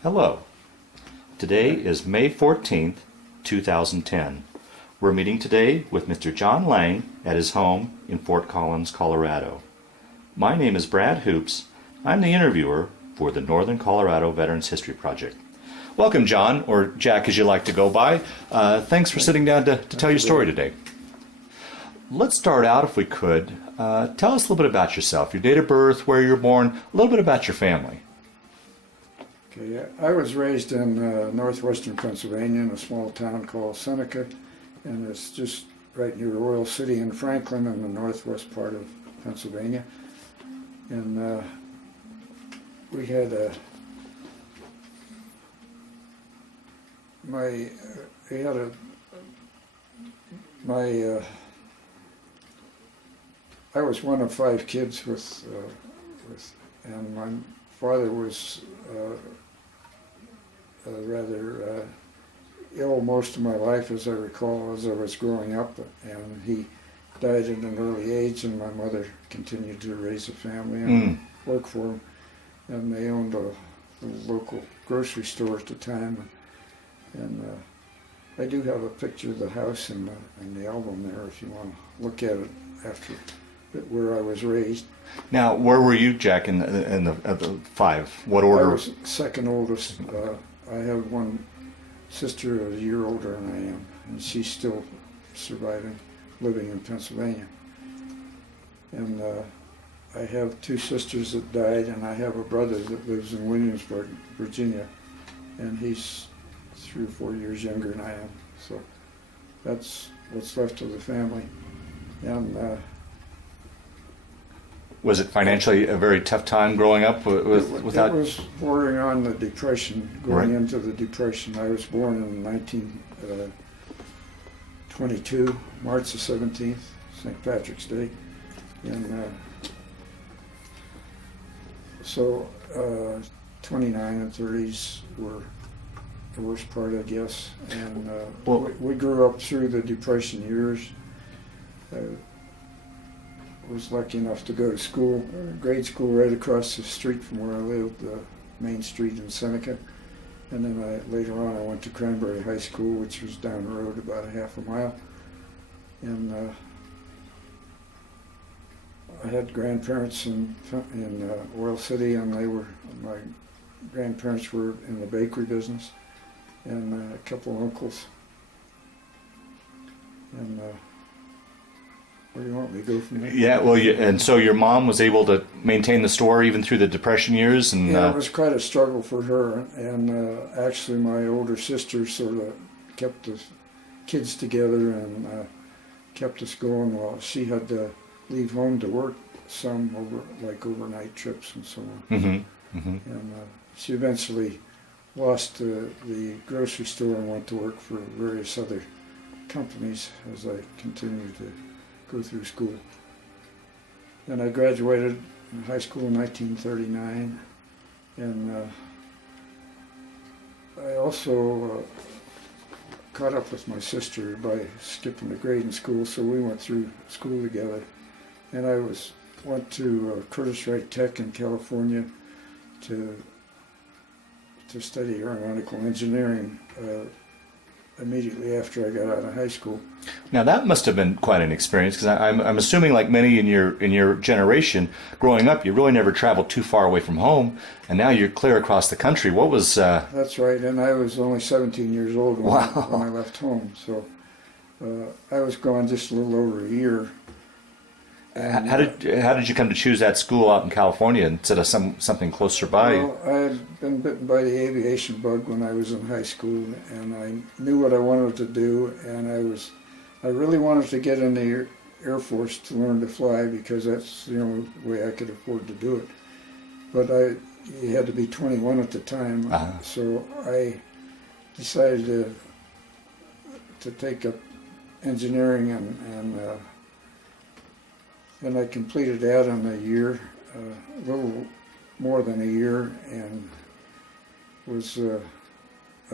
Hello. Today is May 14th, 2010. We're meeting today with Mr. John Lange at his home in Fort Collins, Colorado. My name is Brad Hoops. I'm the interviewer for the Northern Colorado Veterans History Project. Welcome, John, or Jack as you like to go by. Thanks for sitting down to tell your story today. Let's start out, if we could. Tell us a little bit about yourself, your date of birth, where you were born, a little bit about your family. Okay, I was raised in northwestern Pennsylvania in a small town called Seneca, and it's just right near Oil City in Franklin in the northwest part of Pennsylvania. And we had I was one of 5 kids and my father was rather ill most of my life, as I recall, as I was growing up, and he died at an early age, and my mother continued to raise a family and work for him, and they owned a local grocery store at the time, and I do have a picture of the house in the album there if you want to look at it after where I was raised. Now, where were you, Jack, in the 5? What order? I was second oldest. I have one sister a year older than I am, and she's still surviving, living in Pennsylvania. And I have 2 sisters that died, and I have a brother that lives in Williamsburg, Virginia, and he's 3 or 4 years younger than I am. So that's what's left of the family. And was it financially a very tough time growing up without? It was bordering on the Depression, going Right. into the Depression. I was born in 1922, March the 17th, St. Patrick's Day. And so 29 and 30s were the worst part, I guess. And we grew up through the Depression years. Was lucky enough to go to school, grade school right across the street from where I lived, Main Street in Seneca. And then later on I went to Cranberry High School, which was down the road about a half a mile. And I had grandparents in Oil City, and my grandparents were in the bakery business, and a couple of uncles. And where do you want me to go from there? Yeah, well, and so your mom was able to maintain the store even through the Depression years, and yeah, it was quite a struggle for her. And actually, my older sister sort of kept the kids together and kept us going while she had to leave home to work some overnight trips and so on. And she eventually lost the grocery store and went to work for various other companies as I continued to go through school. Then I graduated in high school in 1939, and I also caught up with my sister by skipping a grade in school, so we went through school together. And I went to Curtiss-Wright Tech in California to study aeronautical engineering immediately after I got out of high school. now that must have been quite an experience, because I'm assuming, like many in your generation, growing up, you really never traveled too far away from home, and now you're clear across the country. What was? That's right, and I was only 17 years old when I left home, so I was gone just a little over a year. And, how did you come to choose that school out in California instead of something closer by? Well, I had been bitten by the aviation bug when I was in high school, and I knew what I wanted to do, and I really wanted to get in the Air Force to learn to fly, because that's the only way I could afford to do it. But you had to be 21 at the time, so I decided to take up engineering, and then I completed that in a year, a little more than a year, and I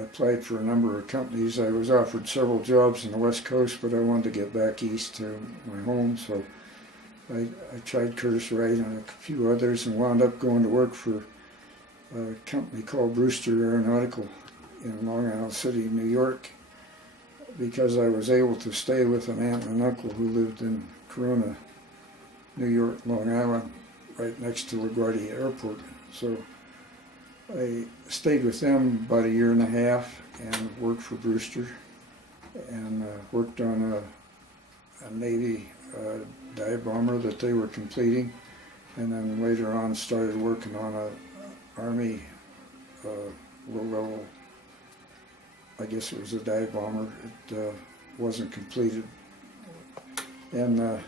applied for a number of companies. I was offered several jobs on the West Coast, but I wanted to get back east to my home, so I tried Curtiss-Wright and a few others, and wound up going to work for a company called Brewster Aeronautical in Long Island City, New York, because I was able to stay with an aunt and uncle who lived in Corona, New York, Long Island, right next to LaGuardia Airport. So I stayed with them about a year and a half and worked for Brewster, and worked on a Navy dive bomber that they were completing, and then later on started working on a Army low-level, I guess it was a dive bomber. It wasn't completed. And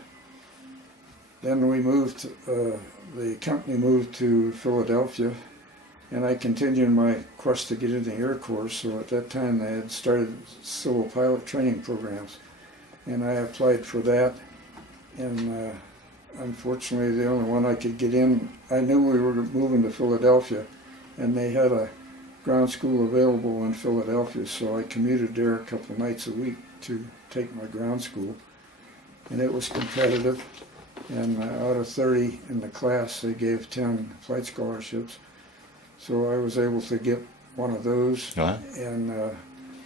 then we moved, the company moved to Philadelphia, and I continued my quest to get into the Air Corps. So at that time they had started civil pilot training programs, and I applied for that, and unfortunately the only one I could get in, I knew we were moving to Philadelphia, and they had a ground school available in Philadelphia, so I commuted there a couple of nights a week to take my ground school, and it was competitive, and out of 30 in the class they gave 10 flight scholarships, so I was able to get one of those. And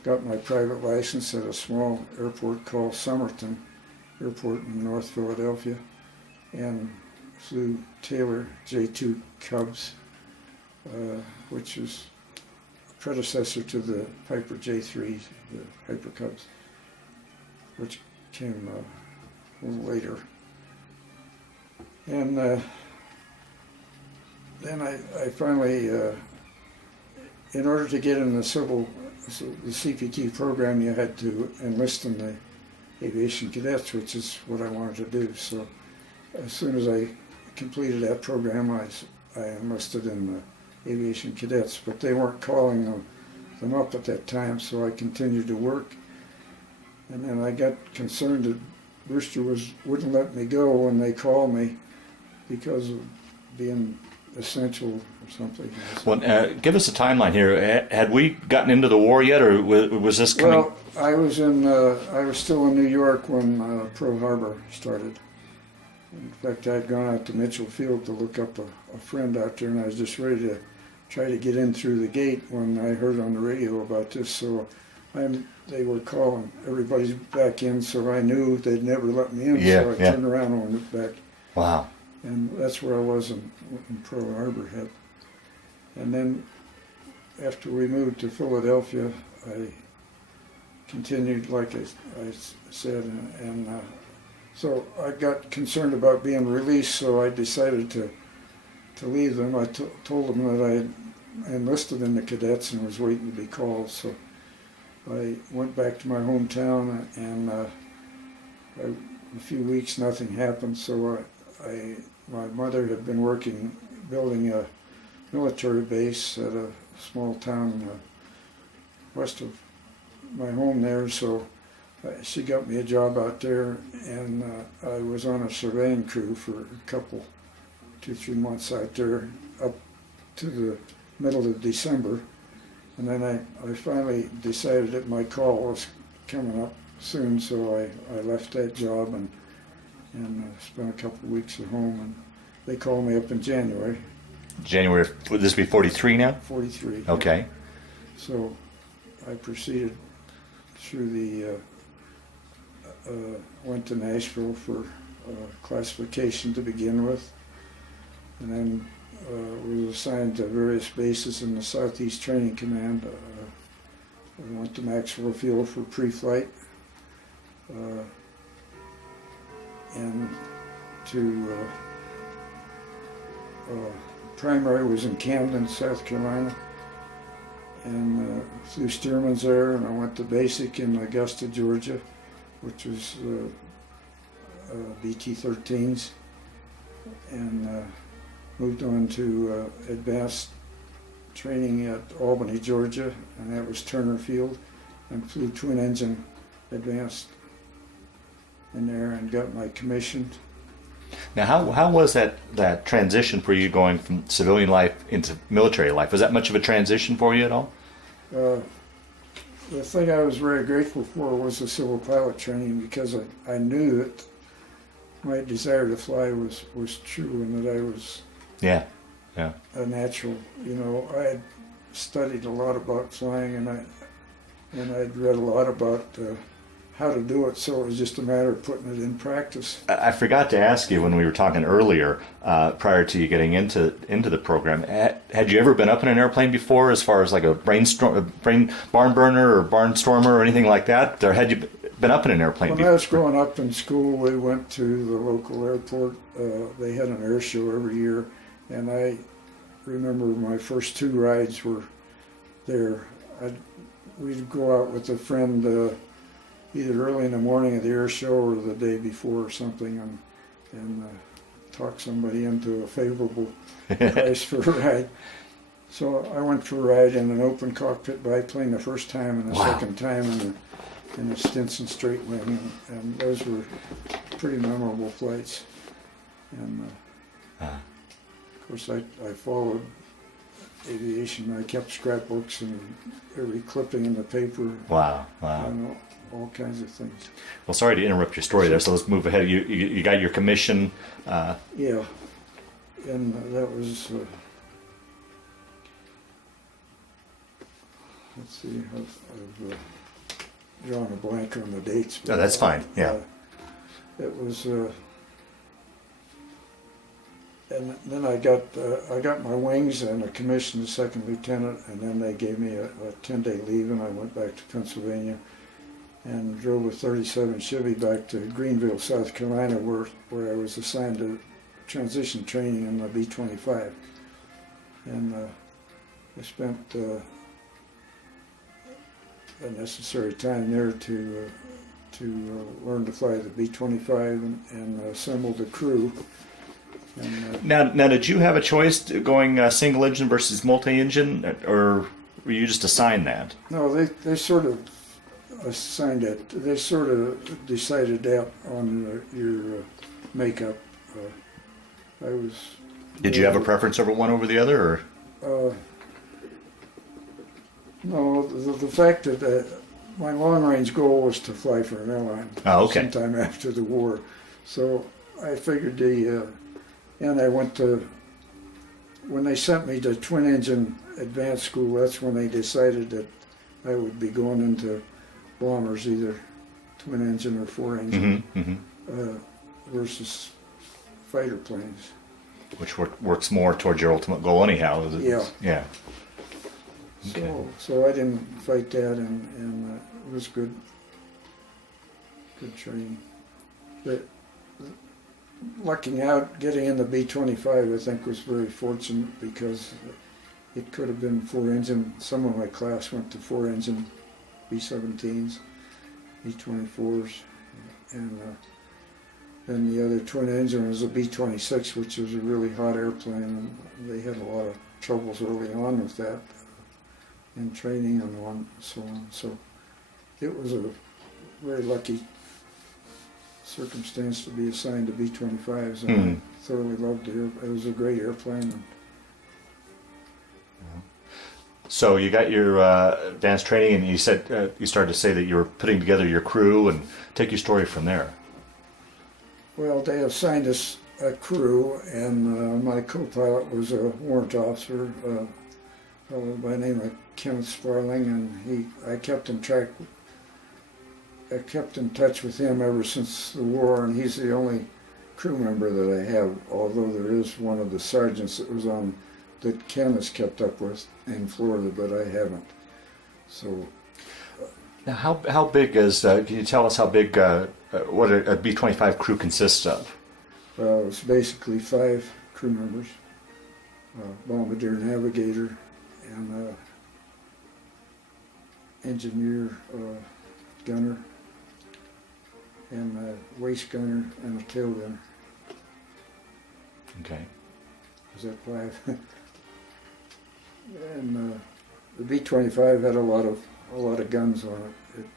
got my private license at a small airport called Somerton Airport in North Philadelphia, and flew Taylor J2 Cubs, which is a predecessor to the Piper J3, the Piper Cubs, which came a little later. And then I finally, in order to get in the CPT program, you had to enlist in the aviation cadets, which is what I wanted to do. So as soon as I completed that program, I enlisted in the aviation cadets, but they weren't calling them up at that time, so I continued to work. And then I got concerned that Brewster wouldn't let me go when they called me because of being essential or something. Well, give us a timeline here. Had we gotten into the war yet, or was this coming? Well, I was still in New York when Pearl Harbor started. In fact, I had gone out to Mitchell Field to look up a friend out there, and I was just ready to try to get in through the gate when I heard on the radio about this. So they were calling everybody's back in, so I knew they'd never let me in. So I turned around and went back. Wow. And that's where I was when Pearl Harbor hit. And then after we moved to Philadelphia, I continued, like I said, and so I got concerned about being released, so I decided to leave them. I told them that I had enlisted in the cadets and was waiting to be called, so I went back to my hometown, and a few weeks nothing happened, so my mother had been building a military base at a small town west of my home there, so she got me a job out there, and I was on a surveying crew for a 2-3 months out there up to the middle of December, and then I finally decided that my call was coming up soon, so I left that job and spent a couple of weeks at home, and they called me up in January. January, would this be 43 now? 43. Okay. Yeah. So I proceeded through went to Nashville for classification to begin with, and then was assigned to various bases in the Southeast Training Command. I went to Maxwell Field for pre-flight, and to primary was in Camden, South Carolina, and flew Stearman's there, and I went to basic in Augusta, Georgia, which was BT-13s, and moved on to advanced training at Albany, Georgia, and that was Turner Field, and flew twin engine advanced in there and got my commission. Now, how was that transition for you going from civilian life into military life? Was that much of a transition for you at all? The thing I was very grateful for was the civil pilot training, because I knew that my desire to fly was true, and that I was Yeah. a natural. You know, I had studied a lot about flying, and I'd read a lot about how to do it. So it was just a matter of putting it in practice. I forgot to ask you when we were talking earlier, prior to you getting into the program, had you ever been up in an airplane before, as far as like a barn burner or barnstormer or anything like that? Or had you been up in an airplane When before? I was growing up in school, we went to the local airport. They had an air show every year, and I remember my first 2 rides were there. We'd go out with a friend either early in the morning of the air show or the day before or something, and talk somebody into a favorable price for a ride. So I went for a ride in an open cockpit biplane the first time, and the Wow. second time in a Stinson straight wing, and those were pretty memorable flights. And of course, I followed aviation. I kept scrapbooks and every clipping in the paper. Wow, wow. And all kinds of things. Well, sorry to interrupt your story there, so let's move ahead. You got your commission. Yeah, and that was. Let's see, I've drawn a blank on the dates. Oh, that's fine. Yeah. It was. And then I got my wings and a commission as second lieutenant, and then they gave me a 10-day leave, and I went back to Pennsylvania and drove a 37 Chevy back to Greenville, South Carolina, where I was assigned to transition training in the B-25. And I spent the necessary time there to learn to fly the B-25 and assemble the crew. And, Now, did you have a choice going single engine versus multi-engine, or were you just assigned that? no, they sort of assigned it. They sort of decided that on your makeup. I was. Did you have a preference over one over the other, or? No, the fact that my long-range goal was to fly for an airline. Oh, okay. Sometime after the war, so I figured and I went to. When they sent me to twin-engine advanced school, that's when they decided that I would be going into bombers, either twin-engine or four-engine, versus fighter planes. Which works more towards your ultimate goal, anyhow. Yeah. Yeah. Okay. So I didn't fight that, and it was good training. But lucking out, getting in the B-25, I think was very fortunate, because it could have been four-engine. Some of my class went to four-engine B-17s, B-24s, and then the other twin-engine was a B-26, which was a really hot airplane, and they had a lot of troubles early on with that in training and so on. So it was a very lucky circumstance to be assigned to B-25s, and I thoroughly loved it. It was a great airplane. So you got your advanced training, and you said you started to say that you were putting together your crew, and take your story from there. Well, they assigned us a crew, and my co-pilot was a warrant officer, a fellow by the name of Kenneth Sparling, and I kept in touch with him ever since the war, and he's the only crew member that I have, although there is one of the sergeants that was on that Ken has kept up with in Florida, but I haven't. So. Now, how big is? Can you tell us how big what a B-25 crew consists of? Well, it's basically 5 crew members: bombardier, navigator, and engineer, gunner, and a waist gunner, and a tail gunner. Okay. Is that 5? And the B-25 had a lot of guns on it.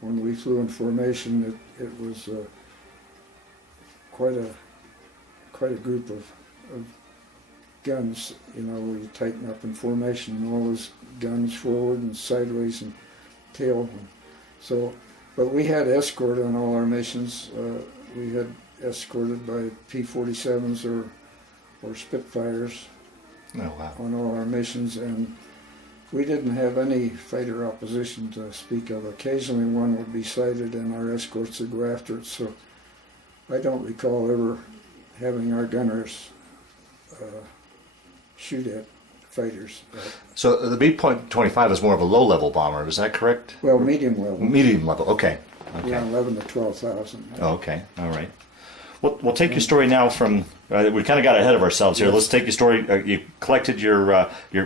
When we flew in formation, it was quite a group of guns. You know, where you tighten up in formation, and all those guns forward and sideways and tail. So, but we had escort on all our missions. We had escorted by P-47s or or Spitfires Oh, wow. on all our missions, and we didn't have any fighter opposition to speak of. Occasionally one would be sighted and our escorts would go after it, so I don't recall ever having our gunners shoot at fighters. So the B-25 is more of a low-level bomber, is that correct? Well, medium level. Medium level, okay. Okay. Around 11 to 12,000. Oh, okay, all right. We'll take your story now from, we kind of got ahead of ourselves here. Yes. Let's take your story, you collected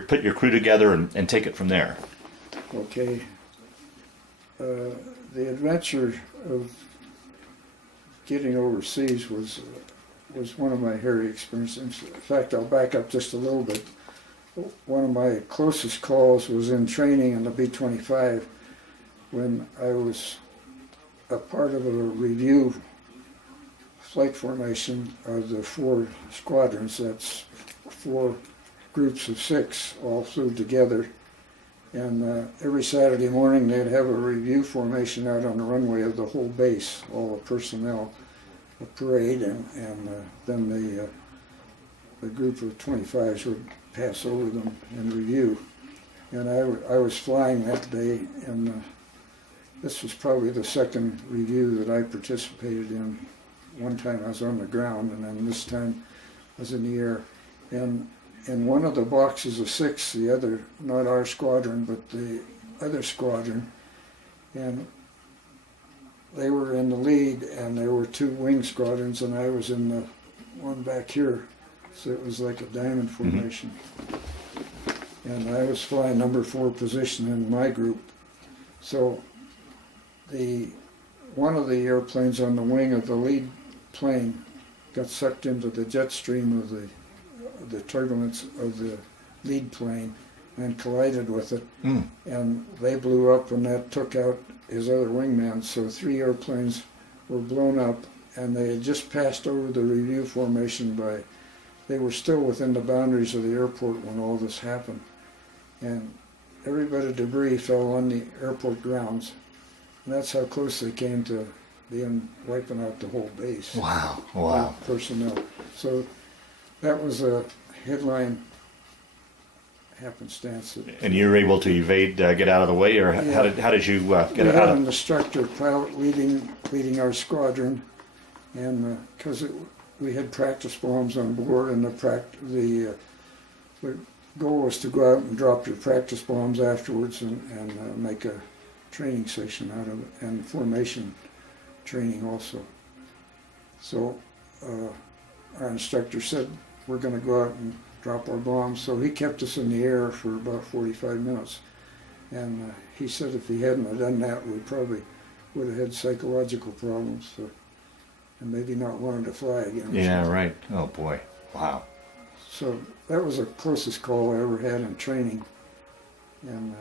put your crew together and take it from there. Okay. The adventure of getting overseas was one of my hairy experiences. In fact, I'll back up just a little bit. One of my closest calls was in training in the B-25 when I was a part of a review flight formation of the 4 squadrons. That's 4 groups of 6 all flew together, and every Saturday morning they'd have a review formation out on the runway of the whole base, all the personnel, a parade, and then the group of 25s would pass over them in review. And I was flying that day, and this was probably the second review that I participated in. One time I was on the ground, and then this time I was in the air. And in one of the boxes of 6, the other, not our squadron, but the other squadron, and they were in the lead, and there were 2 wing squadrons, and I was in the one back here. So it was like a diamond formation. And I was flying number 4 position in my group. So one of the airplanes on the wing of the lead plane got sucked into the jet stream of the turbulence of the lead plane and collided with it. And they blew up, and that took out his other wingman. So 3 airplanes were blown up, and they had just passed over the review formation they were still within the boundaries of the airport when all this happened. And every bit of debris fell on the airport grounds. And that's how close they came to wiping out the whole base. Wow, wow. Personnel. So that was a headline happenstance. And you were able to evade, get out of the way, or how did you get We out had of an instructor pilot leading our squadron, and because we had practice bombs on board, and the goal was to go out and drop your practice bombs afterwards and make a training session out of it, and formation training also. So our instructor said, we're going to go out and drop our bombs. So he kept us in the air for about 45 minutes. And he said if he hadn't have done that, we probably would have had psychological problems, and maybe not wanted to fly again. Yeah, right. Oh, boy. Wow. So that was the closest call I ever had in training. And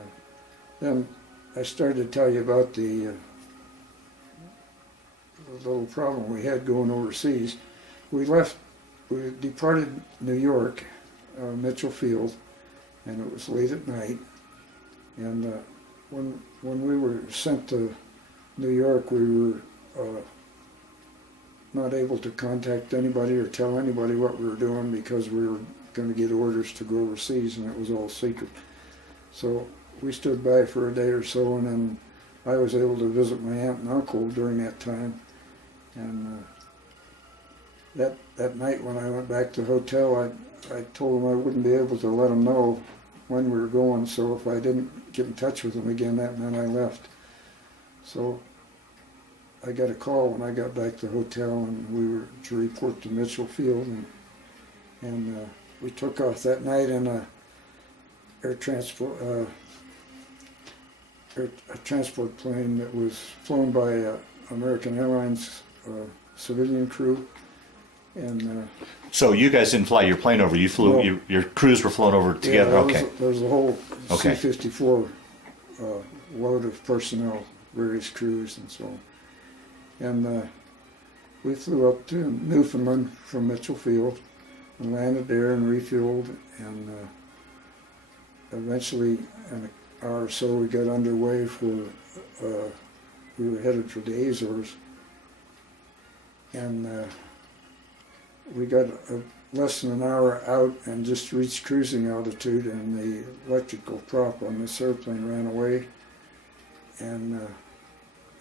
then I started to tell you about the little problem we had going overseas. We departed New York, Mitchell Field, and it was late at night. And when we were sent to New York, we were not able to contact anybody or tell anybody what we were doing because we were going to get orders to go overseas, and it was all secret. So we stood by for a day or so, and then I was able to visit my aunt and uncle during that time. And that night when I went back to the hotel, I told them I wouldn't be able to let them know when we were going, so if I didn't get in touch with them again, that meant I left. So I got a call when I got back to the hotel, and we were to report to Mitchell Field, and we took off that night in a transport plane that was flown by American Airlines civilian crew. And so you guys didn't fly your plane over, you flew, well, your crews were flown over together. Yeah, there was a whole Okay. C-54 load of personnel, various crews and so on. And we flew up to Newfoundland from Mitchell Field and landed there and refueled, and eventually in an hour or so we got underway we were headed for the Azores, and we got less than an hour out and just reached cruising altitude, and the electrical prop on this airplane ran away, and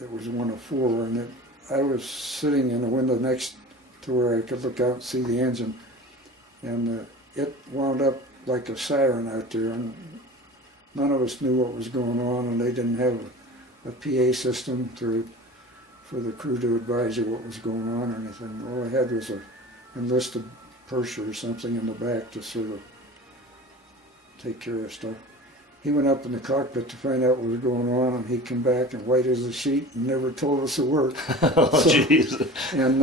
it was one of four, and I was sitting in the window next to where I could look out and see the engine, and it wound up like a siren out there, and none of us knew what was going on, and they didn't have a PA system for the crew to advise you what was going on or anything. All I had was a enlisted purser or something in the back to sort of take care of stuff. He went up in the cockpit to find out what was going on, and he came back and white as a sheet and never told us a word. Oh, jeez. And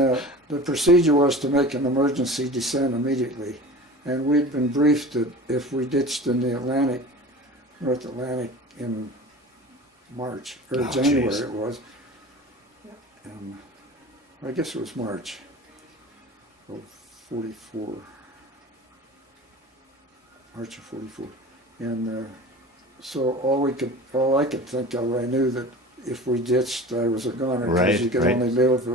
the procedure was to make an emergency descent immediately. And we'd been briefed that if we ditched in the Atlantic, North Atlantic, in March, or January geez. it was, and I guess it was March of 44, March of 44. And so all I could think of, I knew that if we ditched, I was a goner, because Right, you could right. only live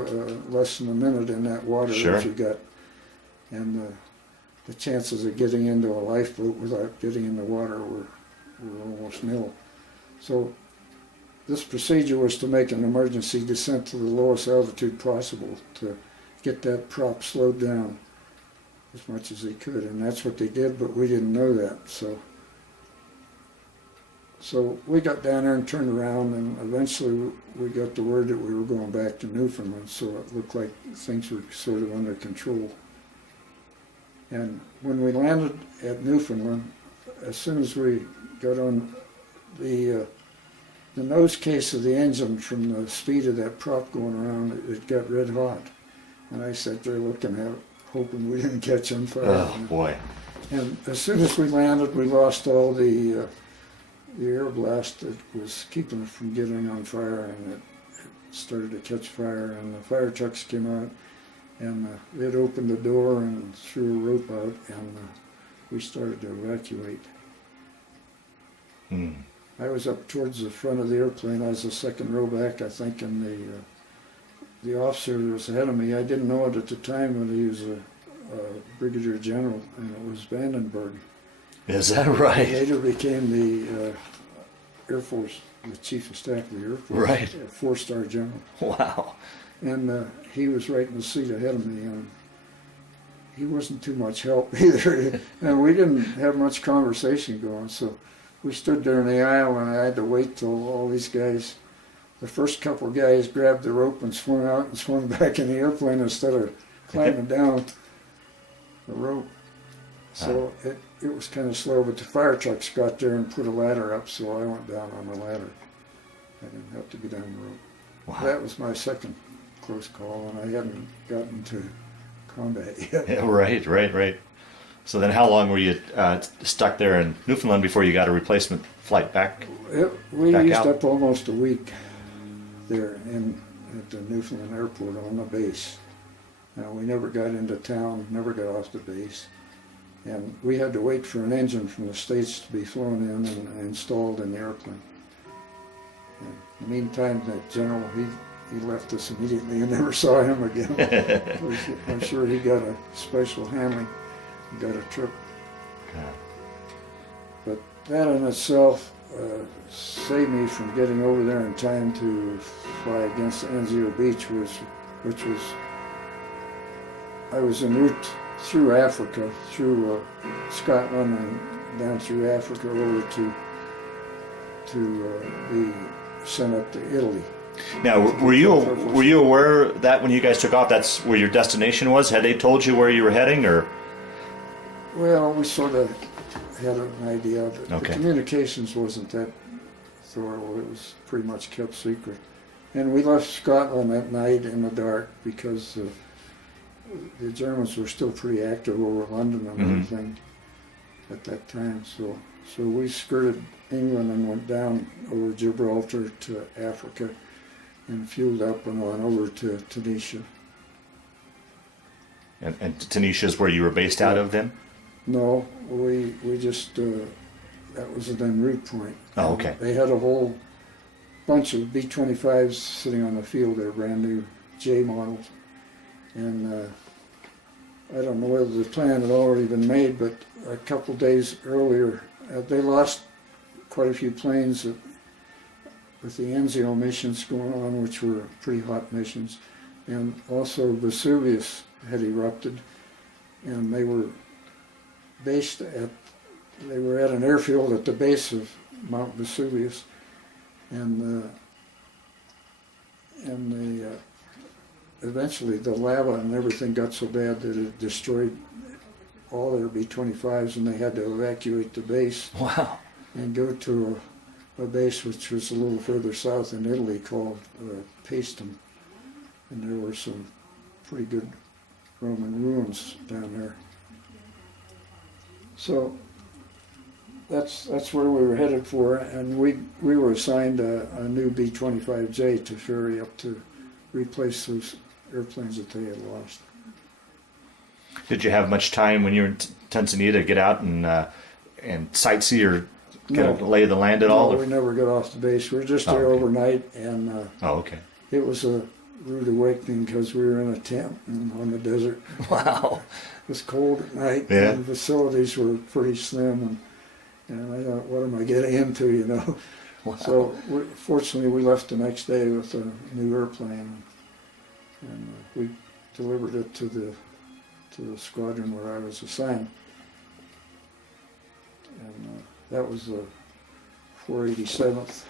less than a minute in that water Sure. if you got, and the chances of getting into a lifeboat without getting in the water were almost nil. So this procedure was to make an emergency descent to the lowest altitude possible to get that prop slowed down as much as they could, and that's what they did, but we didn't know that. So we got down there and turned around, and eventually we got the word that we were going back to Newfoundland, so it looked like things were sort of under control. And when we landed at Newfoundland, as soon as we got on the nose case of the engine, from the speed of that prop going around, it got red hot. And I sat there looking at it, hoping we didn't catch on fire. Oh, boy. And as soon as we landed, we lost all the air blast that was keeping it from getting on fire, and it started to catch fire, and the fire trucks came out, and it opened the door and threw a rope out, and we started to evacuate. Hmm. I was up towards the front of the airplane. I was the second row back, I think, and the officer that was ahead of me, I didn't know it at the time, but he was a brigadier general, and it was Vandenberg. Is that He right? later became the Air Force, the Chief of Staff of the Air Force, Right. a four-star general. Wow. And he was right in the seat ahead of me, and he wasn't too much help either. And we didn't have much conversation going, so we stood there in the aisle, and I had to wait till all these guys, the first couple of guys, grabbed the rope and swung out and swung back in the airplane instead of climbing down the rope. So it was kind of slow, but the fire trucks got there and put a ladder up, so I went down on the ladder. I didn't have to go down the rope. Wow. That was my second close call, and I hadn't gotten to combat yet. Yeah, right. So then how long were you stuck there in Newfoundland before you got a replacement flight back? We Back used out? up almost a week there at the Newfoundland airport on the base. We never got into town, never got off the base. And we had to wait for an engine from the States to be flown in and installed in the airplane. And in the meantime, that general, he left us immediately and never saw him again. I'm sure he got a special handling, he got a trip. Yeah. But that in itself saved me from getting over there in time to fly against Anzio Beach, which was, I was en route through Africa, through Scotland and down through Africa over to be sent up to Italy. Now, were you aware that when you guys took off, that's where your destination was? Had they told you where you were heading, or? Well, we sort of had an idea of it. Okay. The communications wasn't that thorough. It was pretty much kept secret. And we left Scotland that night in the dark because the Germans were still pretty active over London and everything at that time. So we skirted England and went down over Gibraltar to Africa and fueled up and on over to Tunisia. And Tunisia is where you were based out of then? No, we just, that was an en route point. Oh, okay. They had a whole bunch of B-25s sitting on the field. They're brand new J models. And I don't know whether the plan had already been made, but a couple days earlier, they lost quite a few planes with the Enzio missions going on, which were pretty hot missions, and also Vesuvius had erupted, and they were at an airfield at the base of Mount Vesuvius, and eventually the lava and everything got so bad that it destroyed all their B-25s, and they had to evacuate the base. Wow. And go to a base which was a little further south in Italy called Paestum, and there were some pretty good Roman ruins down there. So that's where we were headed for, and we were assigned a new B-25J to ferry up to replace those airplanes that they had lost. Did you have much time when you were in Tanzania to get out and sightsee or get a lay of the land at all? No, we never got off the base. We were just there overnight, and it was a rude awakening because we were in a tent on the desert. Wow. It was cold at night, yeah. And the facilities were pretty slim, and I thought, what am I getting into, you know? Wow. So fortunately we left the next day with a new airplane, and we delivered it to the squadron where I was assigned. And that was the 487th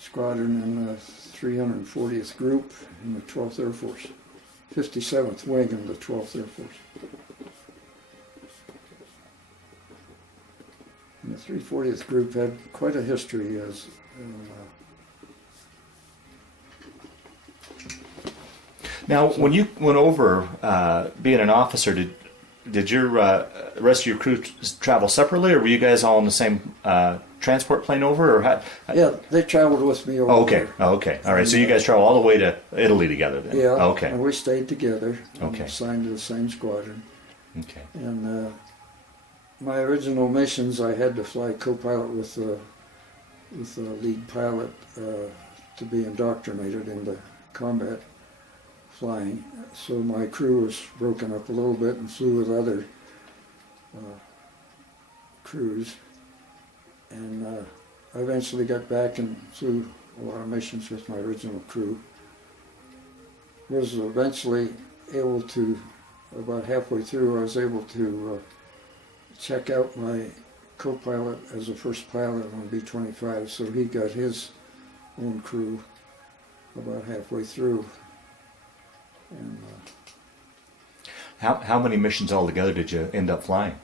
Squadron in the 340th Group in the 12th Air Force, 57th Wing in the 12th Air Force. And the 340th Group had quite a history as Now, when you went over being an officer, did your rest of your crew travel separately, or were you guys all in the same transport plane over? Or how? Yeah, they traveled with me over. Oh, okay. There. Oh, okay. All right. So you guys traveled all the way to Italy together then? Yeah. Okay. And we stayed together. Okay. Assigned to the same squadron. Okay. And my original missions, I had to fly co-pilot with the lead pilot to be indoctrinated into combat flying. So my crew was broken up a little bit and flew with other crews. And I eventually got back and flew a lot of missions with my original crew. Was eventually able to, about halfway through, I was able to check out my co-pilot as a first pilot on B-25, so he got his own crew about halfway through. And how many missions altogether did you end up flying?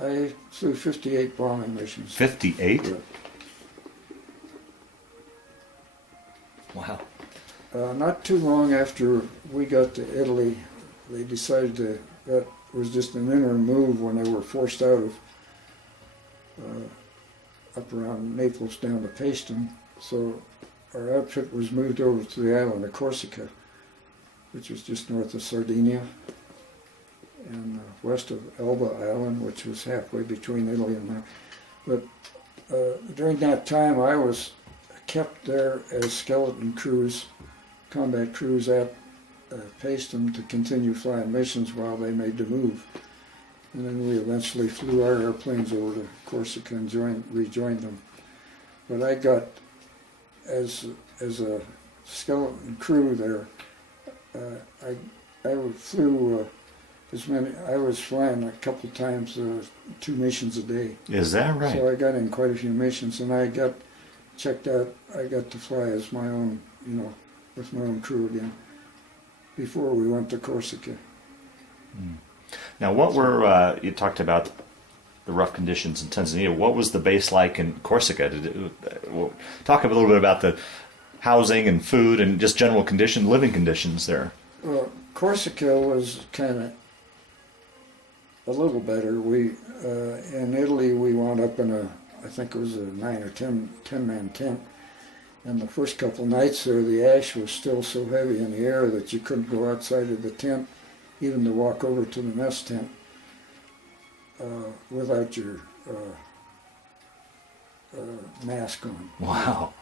I flew 58 bombing missions. 58? Yeah. Wow. Not too long after we got to Italy, they decided that was just an interim move when they were forced out of up around Naples down to Paestum. So our outfit was moved over to the island of Corsica, which was just north of Sardinia, and west of Elba Island, which was halfway between Italy and there. But during that time, I was kept there as skeleton crews, combat crews at Paestum to continue flying missions while they made the move. And then we eventually flew our airplanes over to Corsica and rejoined them. But I got, as a skeleton crew there, I flew I was flying a couple times, 2 missions a day. Is that right? So I got in quite a few missions, and I got checked out. I got to fly as my own, with my own crew again, before we went to Corsica. Mm. Now, what were, you talked about the rough conditions in Tanzania. What was the base like in Corsica? Talk a little bit about the housing and food and just general living conditions there. Well, Corsica was kind of a little better. We in Italy we wound up in I think it was a 9 or 10-man tent, and the first couple nights there the ash was still so heavy in the air that you couldn't go outside of the tent, even to walk over to the mess tent, without your mask on. Wow.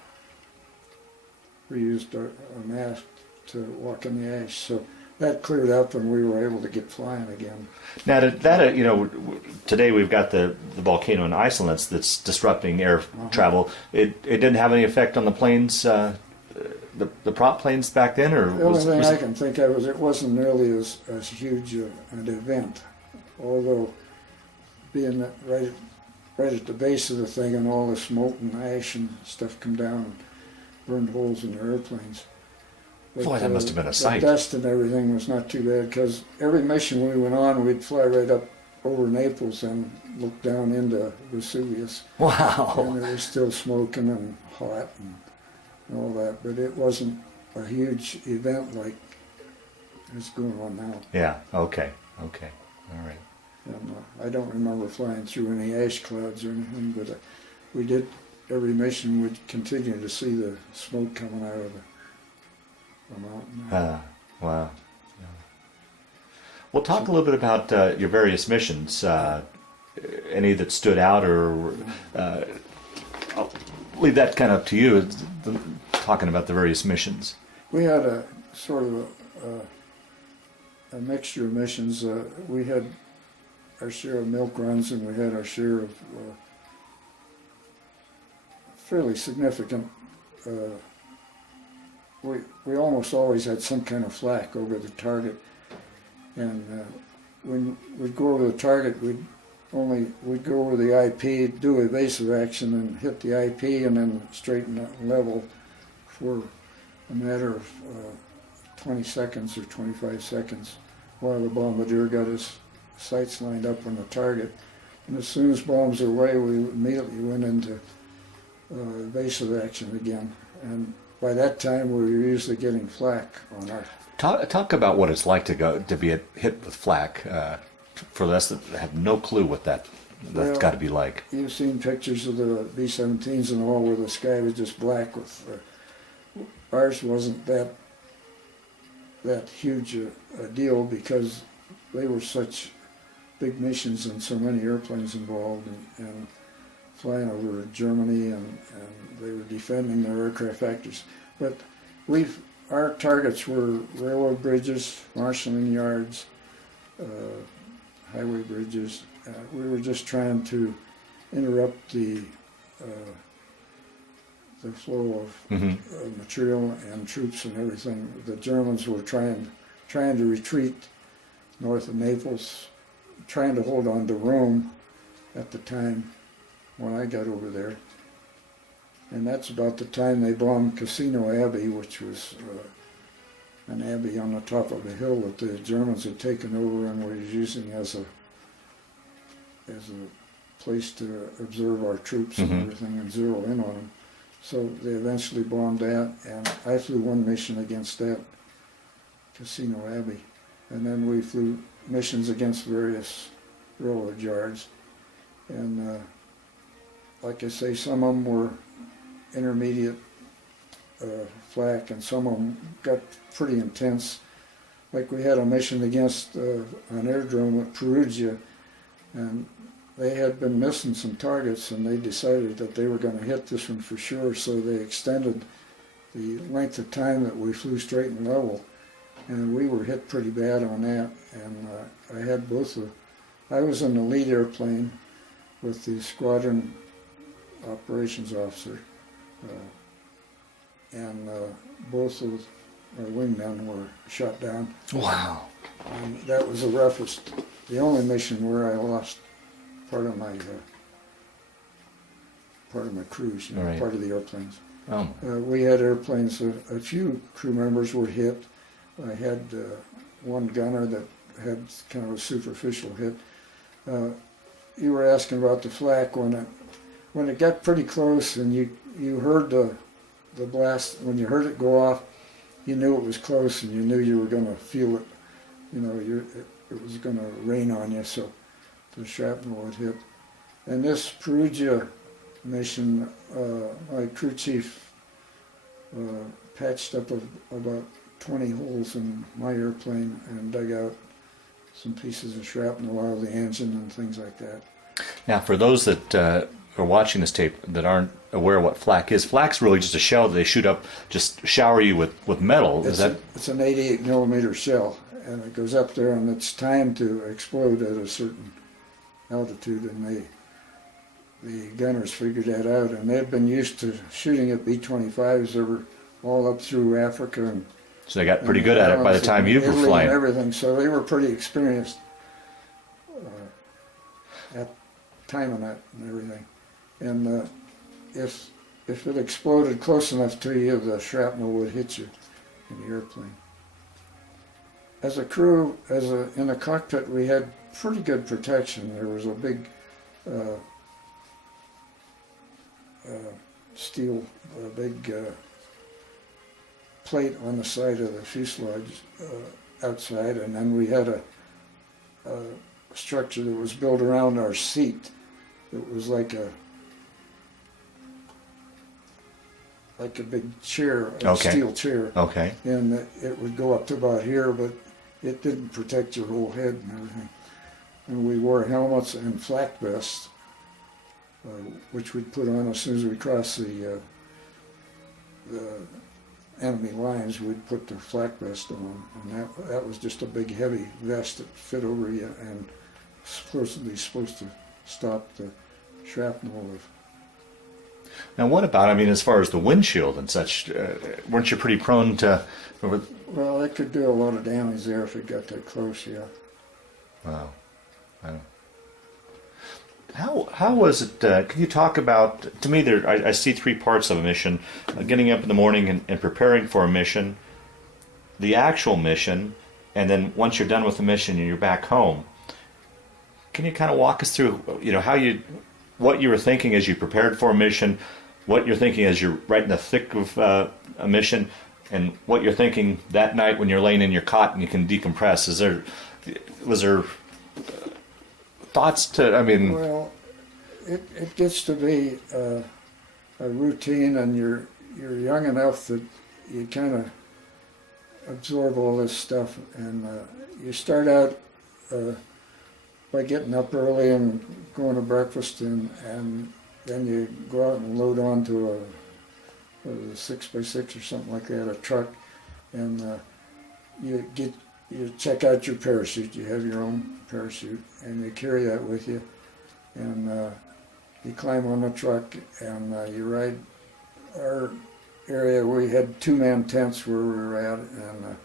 We used a mask to walk in the ash. So that cleared up and we were able to get flying again. Now, today we've got the volcano in Iceland that's disrupting air travel. It didn't have any effect on the planes, the prop planes back then, or the only thing I can think of is it wasn't nearly as huge an event, although being right at the base of the thing and all the smoke and ash and stuff come down and burned holes in the airplanes. But, boy, that must have been a sight. The dust and everything was not too bad because every mission we went on, we'd fly right up over Naples and look down into Vesuvius. Wow. And it was still smoking and hot and all that, but it wasn't a huge event like is going on now. Yeah, okay, all right. And I don't remember flying through any ash clouds or anything, but we did, every mission would continue to see the smoke coming out of the mountain. Wow. Yeah. Well, talk a little bit about your various missions, any that stood out, or I'll leave that kind of up to you, talking about the various missions. We had a sort of a mixture of missions. We had our share of milk runs, and we had our share of fairly significant. We almost always had some kind of flak over the target, and when we'd go over the target, we'd go over the IP, do evasive action, and hit the IP, and then straighten it level for a matter of 20 seconds or 25 seconds, while the bombardier got his sights lined up on the target. And as soon as bombs are away, we immediately went into evasive action again. And by that time, we were usually getting flak on our... Talk about what it's like to be hit with flak, for us that have no clue what that's got to be like. You've seen pictures of the B-17s and all where the sky was just black with... ours wasn't that huge a deal because they were such big missions and so many airplanes involved, and flying over Germany, and they were defending their aircraft factories. But our targets were railroad bridges, marshalling yards, highway bridges. We were just trying to interrupt the flow of material and troops and everything. The Germans were trying to retreat north of Naples, trying to hold on to Rome at the time when I got over there. And that's about the time they bombed Casino Abbey, which was an abbey on the top of a hill that the Germans had taken over and were using as a place to observe our troops and everything and zero in on them. So they eventually bombed that, and I flew one mission against that, Casino Abbey. And then we flew missions against various railroad yards. And like I say, some of them were intermediate flak, and some of them got pretty intense. Like we had a mission against an airdrome at Perugia, and they had been missing some targets, and they decided that they were going to hit this one for sure, so they extended the length of time that we flew straight and level, and we were hit pretty bad on that. And I had I was in the lead airplane with the squadron operations officer, and both of our wingmen were shot down. Wow. And that was the roughest, the only mission where I lost part of my crews, right. Part of the airplanes. Oh. We had airplanes, a few crew members were hit. I had one gunner that had kind of a superficial hit. You were asking about the flak. When it got pretty close and you heard the blast, when you heard it go off, you knew it was close and you knew you were going to feel it. It was going to rain on you, so the shrapnel would hit. And this Perugia mission, my crew chief patched up about 20 holes in my airplane and dug out some pieces of shrapnel out of the engine and things like that. Now, for those that are watching this tape that aren't aware what flak is, flak's really just a shell that they shoot up, just shower you with metal. It's an 88 millimeter shell, and it goes up there, and it's timed to explode at a certain altitude, and the gunners figured that out, and they'd been used to shooting at B-25s. They were all up through Africa, and So they got pretty good at it by the time you were Italy flying. and everything, so they were pretty experienced at timing it and everything. And if it exploded close enough to you, the shrapnel would hit you in the airplane. As a crew, in the cockpit, we had pretty good protection. There was a big steel, big plate on the side of the fuselage outside, and then we had a structure that was built around our seat. It was like a big chair, a Okay. steel chair, Okay. and it would go up to about here, but it didn't protect your whole head and everything. And we wore helmets and flak vests, which we'd put on as soon as we crossed the enemy lines. We'd put the flak vest on, and that was just a big heavy vest that fit over you and supposedly supposed to stop the shrapnel. Now, what about, I mean, as far as the windshield and such, weren't you pretty prone to... Well, it could do a lot of damage there if it got that close, yeah. Wow. How was it, can you talk about, to me, I see three parts of a mission: getting up in the morning and preparing for a mission, the actual mission, and then once you're done with the mission and you're back home. Can you kind of walk us through, what you were thinking as you prepared for a mission, what you're thinking as you're right in the thick of a mission, and what you're thinking that night when you're laying in your cot and you can decompress? Was there thoughts to, Well, it gets to be a routine, and you're young enough that you kind of absorb all this stuff, and you start out by getting up early and going to breakfast, and then you go out and load onto a 6x6 or something like that, a truck, and you check out your parachute. You have your own parachute, and you carry that with you, and you climb on the truck, and you ride. Our area, we had two-man tents where we were at, and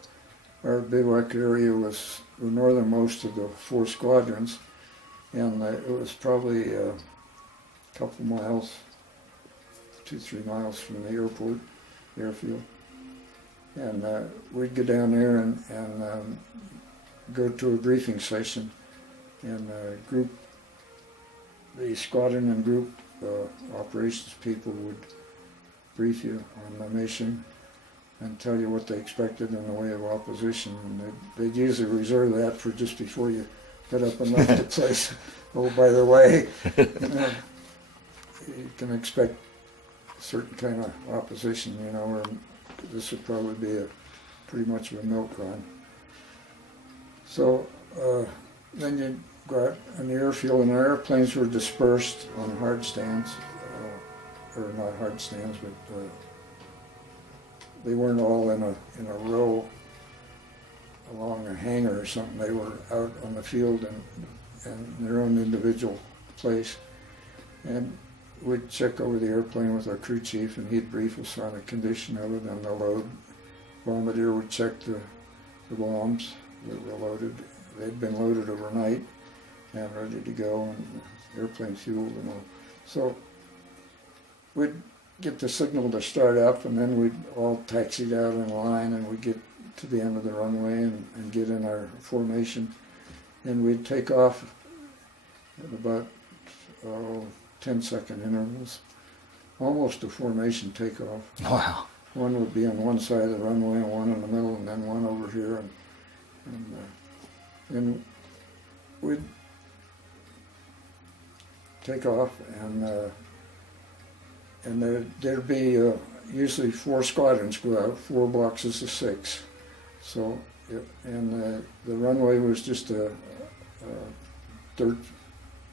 our bivouac area was the northernmost of the 4 squadrons, and it was probably a couple miles, 2-3 miles from the airfield. And we'd go down there and go to a briefing session, and the squadron and group operations people would brief you on the mission and tell you what they expected in the way of opposition. And they'd usually reserve that for just before you got up and left the place. Oh, by the way, you can expect a certain kind of opposition, or this would probably be pretty much of a milk run. So then you go out on the airfield, and our airplanes were dispersed on hard stands, or not hard stands, but they weren't all in a row along a hangar or something. They were out on the field and their own individual place. And we'd check over the airplane with our crew chief, and he'd brief us on the condition of it and the load. Bombardier would check the bombs that were loaded. They'd been loaded overnight and ready to go, and airplane fueled and all. So we'd get the signal to start up, and then we'd all taxied out in a line, and we'd get to the end of the runway and get in our formation, and we'd take off at about 10-second intervals, almost a formation takeoff. Wow. One would be on one side of the runway, and one in the middle, and then one over here, and we'd take off, and there'd be usually 4 squadrons go out, 4 boxes of 6. So, and the runway was just a dirt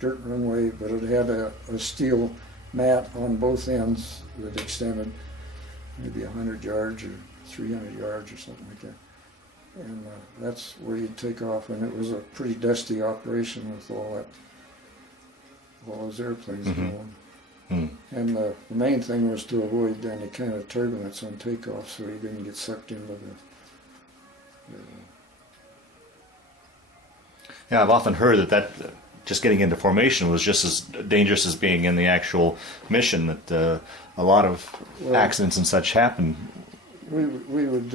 runway, but it had a steel mat on both ends that extended maybe 100 yards or 300 yards or something like that. and that's where you'd take off. And it was a pretty dusty operation with all those airplanes going. And the main thing was to avoid any kind of turbulence on takeoff, so you didn't get sucked into the Yeah, I've often heard that just getting into formation was just as dangerous as being in the actual mission, that a lot of accidents and such happen. We would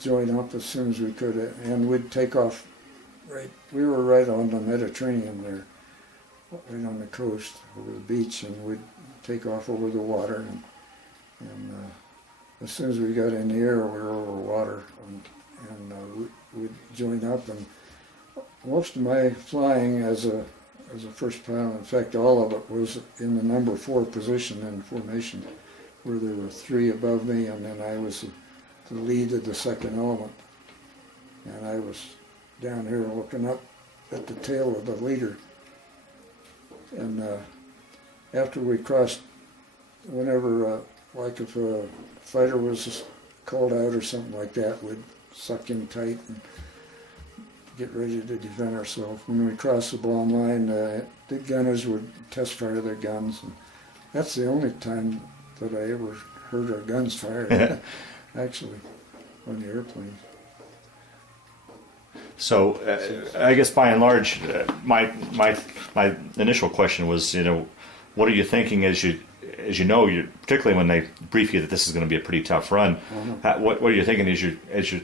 join up as soon as we could, and we'd take off. We were right on the Mediterranean there, right on the coast, over the beach, and we'd take off over the water. And as soon as we got in the air, we were over water, and we'd join up. And most of my flying as a first pilot, in fact, all of it was in the number 4 position in formation, where there were 3 above me, and then I was the lead of the second element. And I was down here looking up at the tail of the leader. And after we crossed, whenever, like if a fighter was called out or something like that, we'd suck in tight and get ready to defend ourselves. When we crossed the bomb line, the gunners would test fire their guns. And that's the only time that I ever heard our guns fired, actually, on the airplanes. So I guess by and large, my initial question was, what are you thinking as you know, particularly when they brief you that this is going to be a pretty tough run? What are you thinking as you're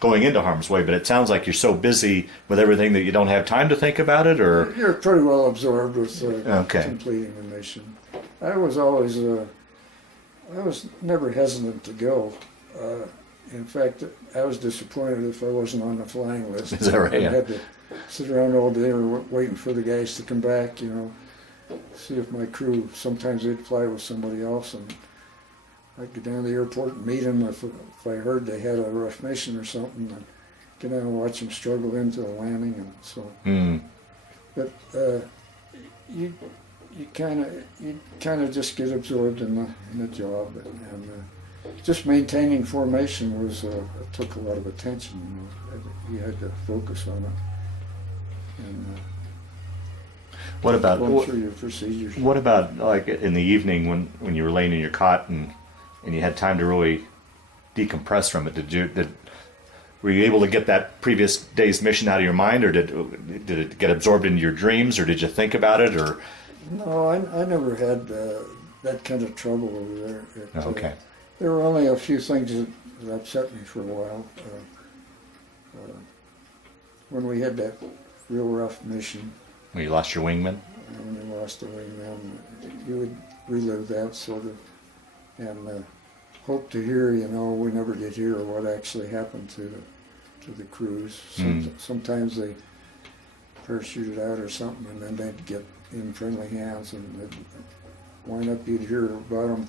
going into harm's way? But it sounds like you're so busy with everything that you don't have time to think about it, or you're pretty well absorbed with completing the mission. I was always I was never hesitant to go. In fact, I was disappointed if I wasn't on the flying list. Is that right? I had to sit around all day waiting for the guys to come back, see if my crew, sometimes they'd fly with somebody else, and I'd go down to the airport and meet them if I heard they had a rough mission or something, and get down and watch them struggle into the landing and so on. But you kind of just get absorbed in the job, and just maintaining formation was took a lot of attention. You had to focus on it. And what about going through your procedures? What about like in the evening when you were laying in your cot and you had time to really decompress from it? Were you able to get that previous day's mission out of your mind, or did it get absorbed into your dreams, or did you think about it, or? No, I never had that kind of trouble over there. Okay. There were only a few things that upset me for a while. When we had that real rough mission. When you lost your wingman? When you lost the wingman, you would relive that sort of, and hope to hear, we never did hear what actually happened to the crews. Sometimes they parachuted out or something, and then they'd get in friendly hands, and they'd wind up, you'd hear about them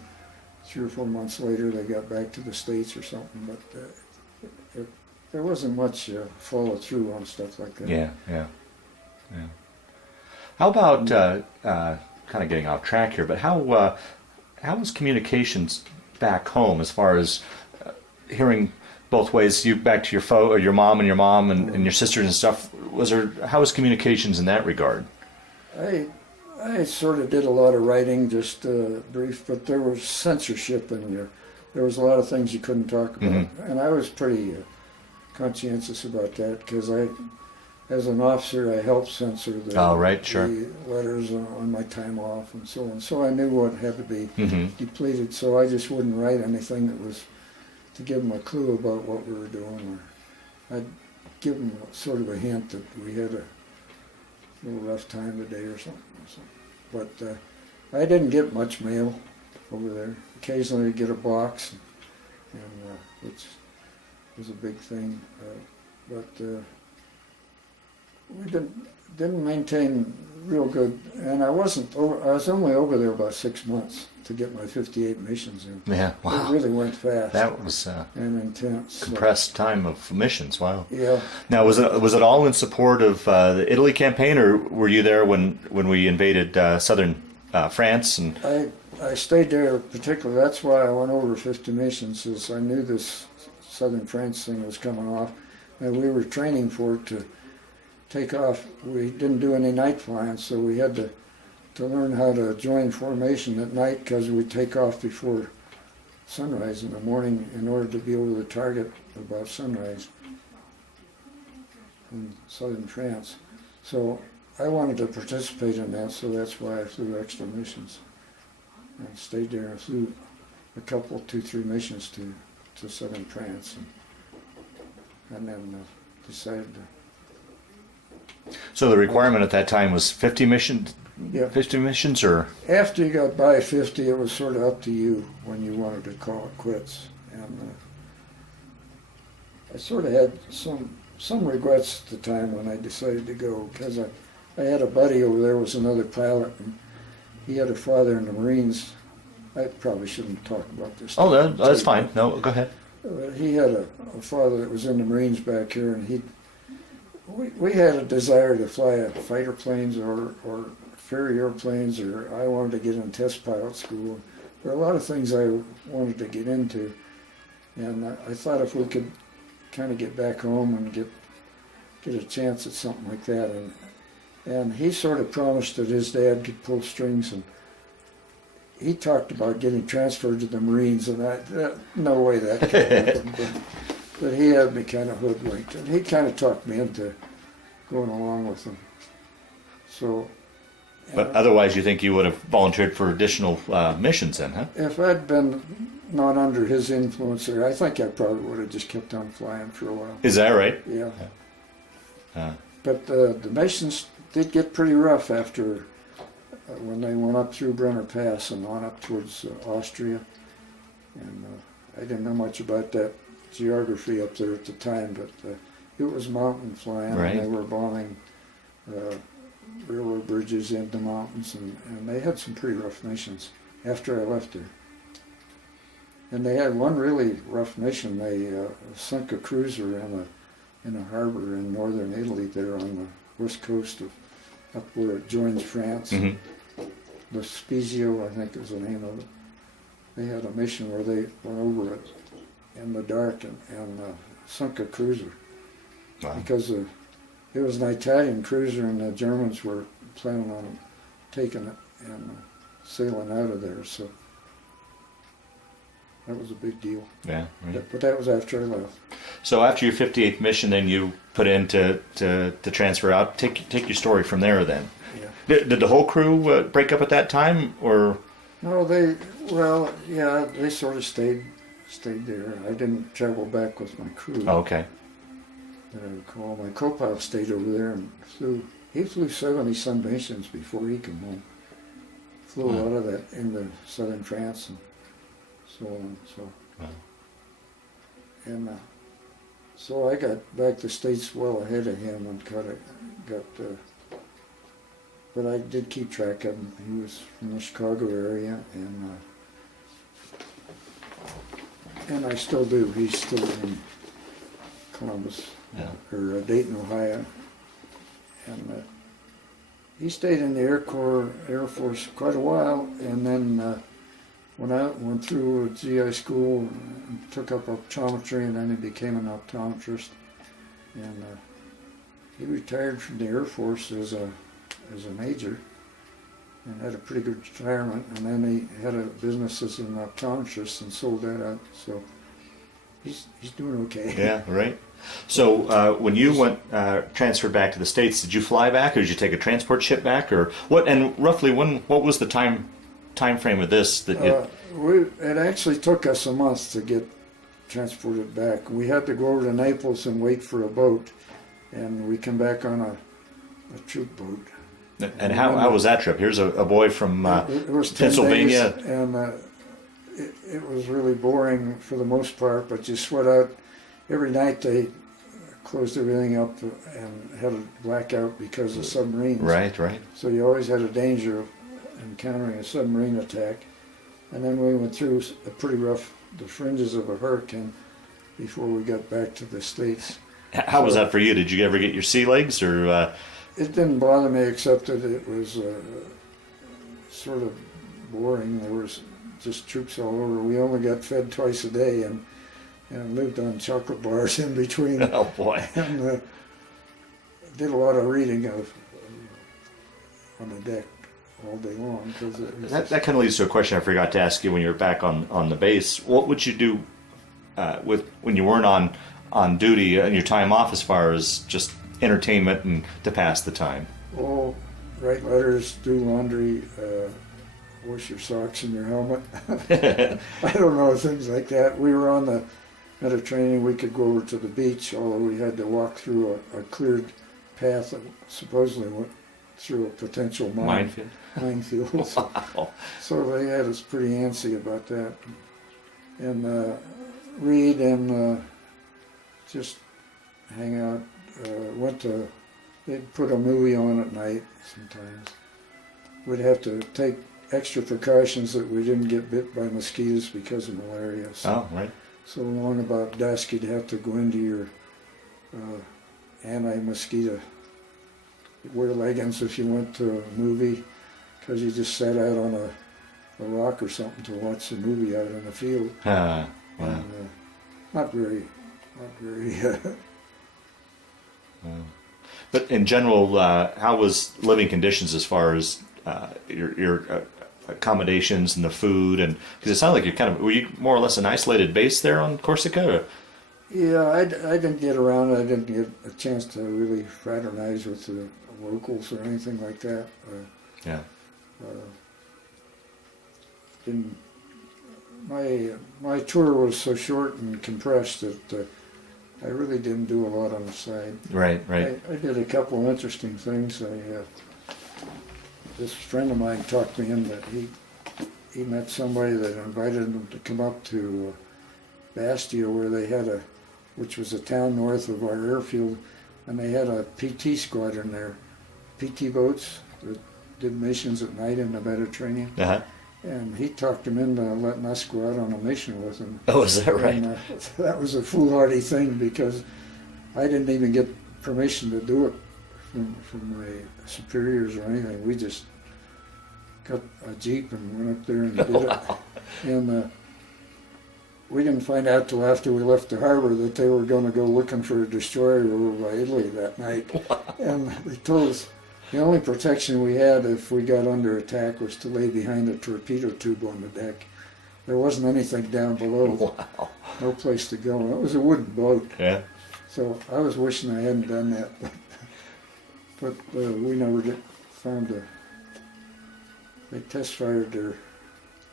3 or 4 months later, they got back to the States or something, but there wasn't much follow through on stuff like that. Yeah. How about, kind of getting off track here, but how was communications back home as far as hearing both ways, you back to your mom and your sisters and stuff? How was communications in that regard? I sort of did a lot of writing, just brief, but there was censorship in there. There was a lot of things you couldn't talk about, and I was pretty conscientious about that, because as an officer, I helped censor the letters on my time off and so on. So I knew what had to be depleted, so I just wouldn't write anything that was to give them a clue about what we were doing. Or I'd give them sort of a hint that we had a little rough time today or something. But I didn't get much mail over there. Occasionally I'd get a box, and which was a big thing. But we didn't maintain real good, and I was only over there about 6 months to get my 58 missions in. Yeah, wow. It really went fast. That was and intense. Compressed time of missions. Wow. Yeah. Now, was it all in support of the Italy campaign, or were you there when we invaded southern France? And I stayed there particularly. That's why I went over 50 missions, is I knew this southern France thing was coming off. and we were training for it to take off. We didn't do any night flying, so we had to learn how to join formation at night because we'd take off before sunrise in the morning in order to be able to target about sunrise in southern France. So I wanted to participate in that, so that's why I flew extra missions. I stayed there and flew a couple, 2-3 missions to southern France, and then decided to. So the requirement at that time was 50 missions? Yeah. 50 missions, or? After you got by 50, it was sort of up to you when you wanted to call it quits. And I sort of had some regrets at the time when I decided to go, because I had a buddy over there who was another pilot, and he had a father in the Marines. I probably shouldn't talk about this. Oh, that's fine. No, go ahead. He had a father that was in the Marines back here, and we had a desire to fly fighter planes or ferry airplanes, or I wanted to get in test pilot school. There were a lot of things I wanted to get into, and I thought if we could kind of get back home and get a chance at something like that, and he sort of promised that his dad could pull strings, and he talked about getting transferred to the Marines, and no way that could happen. But he had me kind of hoodwinked, and he kind of talked me into going along with him. So. But otherwise, you think you would have volunteered for additional missions then, huh? If I'd been not under his influence there, I think I probably would have just kept on flying for a while. Is that right? Yeah. But the missions did get pretty rough after when they went up through Brenner Pass and on up towards Austria. And I didn't know much about that geography up there at the time, but it was mountain flying, right. And they were bombing railroad bridges in the mountains, and they had some pretty rough missions after I left there. And they had one really rough mission. They sunk a cruiser in a harbor in northern Italy there on the west coast of up where it joins France. Mm-hmm. The Spezio, I think is the name of it. They had a mission where they went over it in the dark and sunk a cruiser. Wow. Because it was an Italian cruiser, and the Germans were planning on taking it and sailing out of there. So that was a big deal. Yeah. Right. But that was after I left. So after your 58th mission, then you put in to transfer out. Take your story from there, then. Yeah. Did the whole crew break up at that time, or? No, they sort of stayed there. I didn't travel back with my crew. Oh, okay. That I recall. My co-pilot stayed over there and flew. He flew 70-some missions before he came home. Flew a lot of that into southern France and so on. So, wow. And so I got back to the States well ahead of him and but I did keep track of him. He was from the Chicago area, and I still do. He's still in Columbus, or Dayton, Ohio, and he stayed in the Air Force quite a while, and then went through GI school, and took up optometry, and then he became an optometrist, and he retired from the Air Force as a major, and had a pretty good retirement, and then he had a business as an optometrist and sold that out, so he's doing okay. Yeah, right. So when you went transferred back to the States, did you fly back, or did you take a transport ship back, or what? And roughly what was the time frame of this? That it actually took us a month to get transported back. We had to go over to Naples and wait for a boat, and we come back on a troop boat. And how was that trip? Here's a boy from it was 10 Pennsylvania. days, and it was really boring for the most part, but you sweat out. Every night they closed everything up and had a blackout because of submarines. Right. So you always had a danger of encountering a submarine attack. And then we went through the fringes of a hurricane before we got back to the States. How was that for you? Did you ever get your sea legs, or? It didn't bother me, except that it was sort of boring. There was just troops all over. We only got fed twice a day, and and lived on chocolate bars in between. Oh boy. And did a lot of reading on the deck all day long. Cause That kind of leads to a question I forgot to ask you when you were back on the base. What would you do when you weren't on duty and your time off, as far as just entertainment and to pass the time? Oh, write letters, do laundry, wash your socks and your helmet. I don't know, things like that. We were on the Mediterranean. We could go over to the beach, although we had to walk through a cleared path that supposedly went through a potential minefield. Wow. So they had us pretty antsy about that. And read and just hang out. They'd put a movie on at night sometimes. We'd have to take extra precautions that we didn't get bit by mosquitoes because of malaria. So, Oh, right. so along about dusk, you'd have to go into your anti-mosquito, wear leggings if you went to a movie, because you just sat out on a rock or something to watch the movie out in the field. Wow. And, not very. But in general, how was living conditions as far as your accommodations and the food? And because it sounded like were you more or less an isolated base there on Corsica? Or? Yeah, I didn't get around. I didn't get a chance to really fraternize with the locals or anything like that. Yeah. My tour was so short and compressed that I really didn't do a lot on the side. Right. I did a couple of interesting things. This friend of mine talked me in that he met somebody that invited him to come up to Bastia, where they had which was a town north of our airfield, and they had a PT squadron there, PT boats that did missions at night in the Mediterranean. Uh-huh. And he talked him into letting us go out on a mission with him. Oh, is that right? And, that was a foolhardy thing, because I didn't even get permission to do it from my superiors or anything. We just got a Jeep and went up there and did it. And we didn't find out till after we left the harbor that they were going to go looking for a destroyer over by Italy that night. Wow. And they told us the only protection we had if we got under attack was to lay behind a torpedo tube on the deck. There wasn't anything down below. Wow. No place to go. It was a wooden boat. Yeah. So I was wishing I hadn't done that. But we never found they test fired their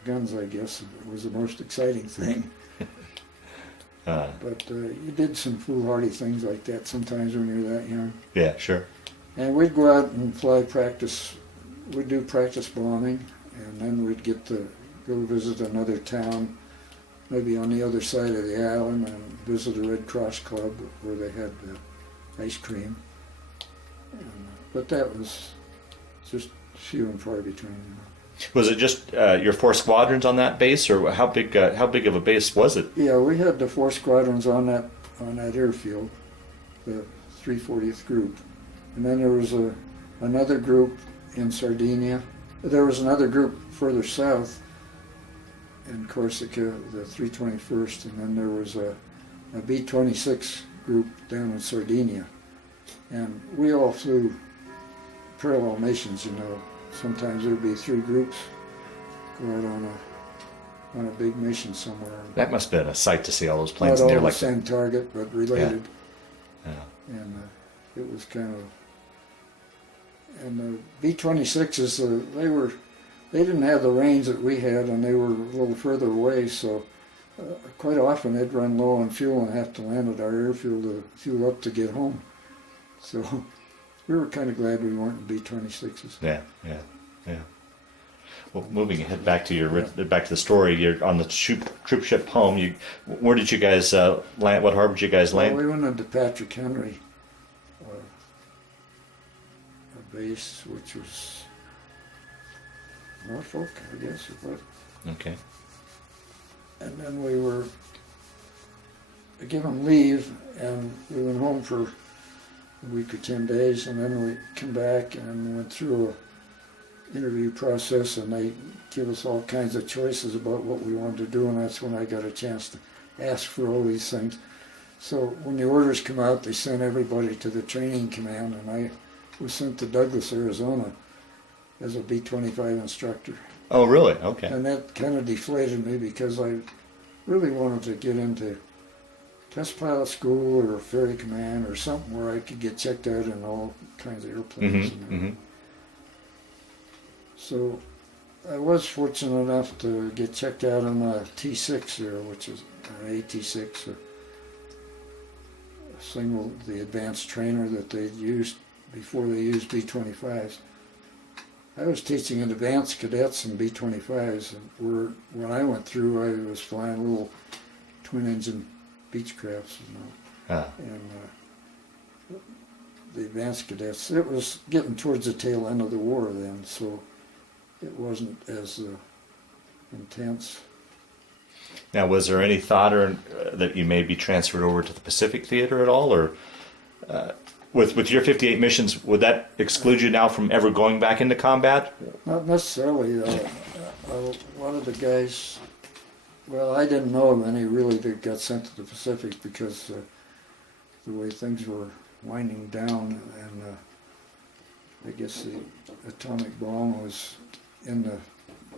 guns, I guess. It was the most exciting thing. But you did some foolhardy things like that sometimes when you're that young. Yeah, sure. And we'd go out and fly practice. We'd do practice bombing, and then we'd get to go visit another town, maybe on the other side of the island, and visit a Red Cross club where they had ice cream. But that was just few and far between. Was it just your 4 squadrons on that base, or how big of a base was it? Yeah, we had the 4 squadrons on that airfield, the 340th group, and then there was another group in Sardinia. There was another group further south in Corsica, the 321st, and then there was a B-26 group down in Sardinia, and we all flew parallel missions, you know. Sometimes there'd be 3 groups go out on a big mission somewhere. That must have been a sight to see all those planes Not in there. all the same target, but related. Yeah. And it was kind of. And the B-26s, they didn't have the range that we had, and they were a little further away. So quite often they'd run low on fuel and have to land at our airfield to fuel up to get home. So. We were kind of glad we weren't in B-26s. Yeah. Well, moving ahead back to back to the story, you're on the troop ship home. Where did you guys land? What harbor did you guys land? Well, we went into Patrick Henry, a base which was Norfolk, I guess it was. Okay. And then we were given leave, and we went home for a week or 10 days, and then we come back and went through a interview process, and they give us all kinds of choices about what we wanted to do, and that's when I got a chance to ask for all these things. So when the orders come out, they send everybody to the training command, and I was sent to Douglas, Arizona as a B-25 instructor. Oh, really? Okay. And that kind of deflated me because I really wanted to get into test pilot school or ferry command or something where I could get checked out in all kinds of airplanes. So I was fortunate enough to get checked out on a T6 there, which is an AT6, a single, the advanced trainer that they used before they used B-25s. I was teaching advanced cadets in B-25s, and when I went through, I was flying little twin-engine Beechcrafts, and the advanced cadets. It was getting towards the tail end of the war then, so it wasn't as intense. Now, was there any thought that you may be transferred over to the Pacific Theater at all, or with your 58 missions, would that exclude you now from ever going back into combat? Not necessarily. A lot of the guys, well, I didn't know of any really that got sent to the Pacific because the way things were winding down, and I guess the atomic bomb was in the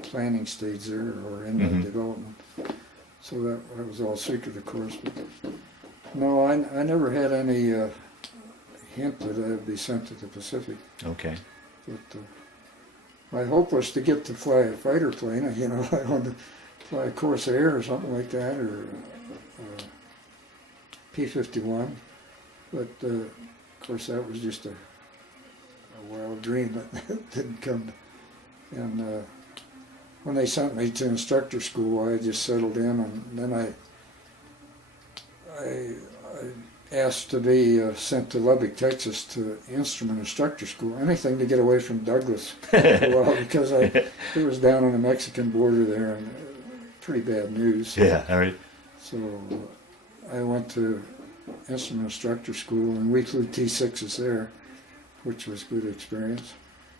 planning stage there, or in the development. So that was all secret, of course. But no, I never had any hint that I'd be sent to the Pacific. Okay. But my hope was to get to fly a fighter plane. You know, I wanted to fly a Corsair or something like that, or P-51. But of course, that was just a wild dream that didn't come. And when they sent me to instructor school, I just settled in, and then I asked to be sent to Lubbock, Texas, to instrument instructor school. Anything to get away from Douglas for a while, because it was down on the Mexican border there, and pretty bad news. Yeah, all right. So I went to instrument instructor school, and we flew T6s there, which was a good experience.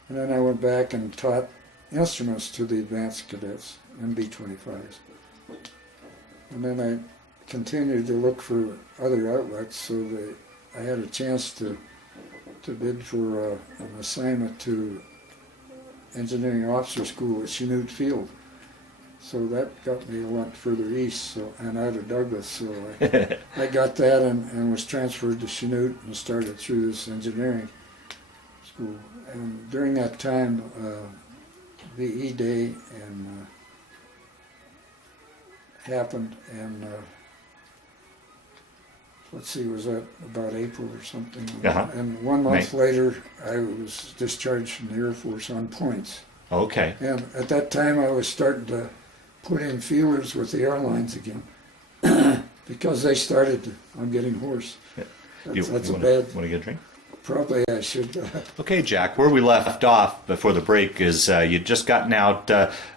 And then I went back and taught instruments to the advanced cadets and B-25s. And then I continued to look for other outlets, so that I had a chance to bid for an assignment to engineering officer school at Chanute Field. So that got me a lot further east, and out of Douglas. So I got that and was transferred to Chanute and started through this engineering school. And during that time, VE Day happened, and let's see, was that about April or something? And 1 month later, I was discharged from the Air Force on points. Okay. And at that time, I was starting to put in feelers with the airlines again, because they started. I'm getting hoarse. That's a bad. Want to get a drink? Probably I should. Okay, Jack, where we left off before the break is you'd just gotten out,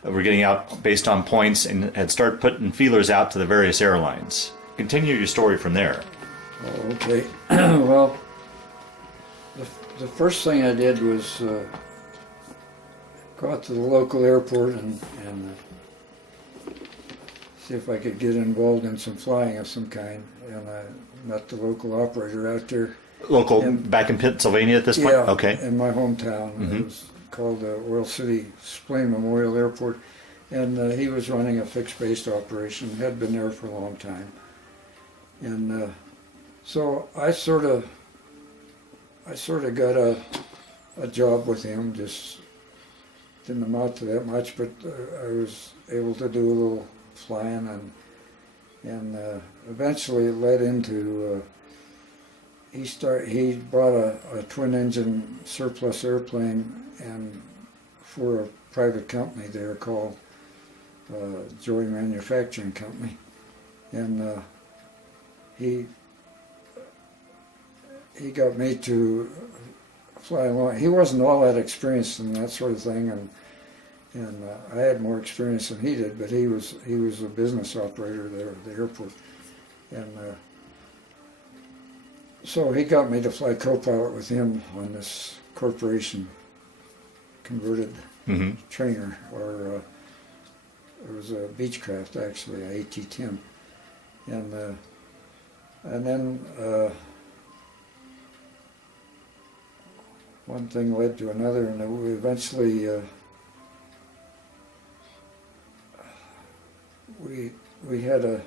we're getting out based on points, and had started putting feelers out to the various airlines. Continue your story from there. Oh, okay. Well, the first thing I did was go out to the local airport and see if I could get involved in some flying of some kind. And I met the local operator out there. Local, back in Pennsylvania at this point? Yeah, okay. In my hometown. It was called Oil City Splain Memorial Airport. And he was running a fixed-based operation, had been there for a long time. And so I sort of got a job with him. Just didn't amount to that much, but I was able to do a little flying, and eventually it led into he bought a twin-engine surplus airplane, and for a private company there called Joy Manufacturing Company, and he got me to fly along. He wasn't all that experienced in that sort of thing, and I had more experience than he did. But he was a business operator there at the airport, and so he got me to fly co-pilot with him on this corporation converted trainer, or it was a Beechcraft actually, a AT-10. and then one thing led to another, and we eventually we had a.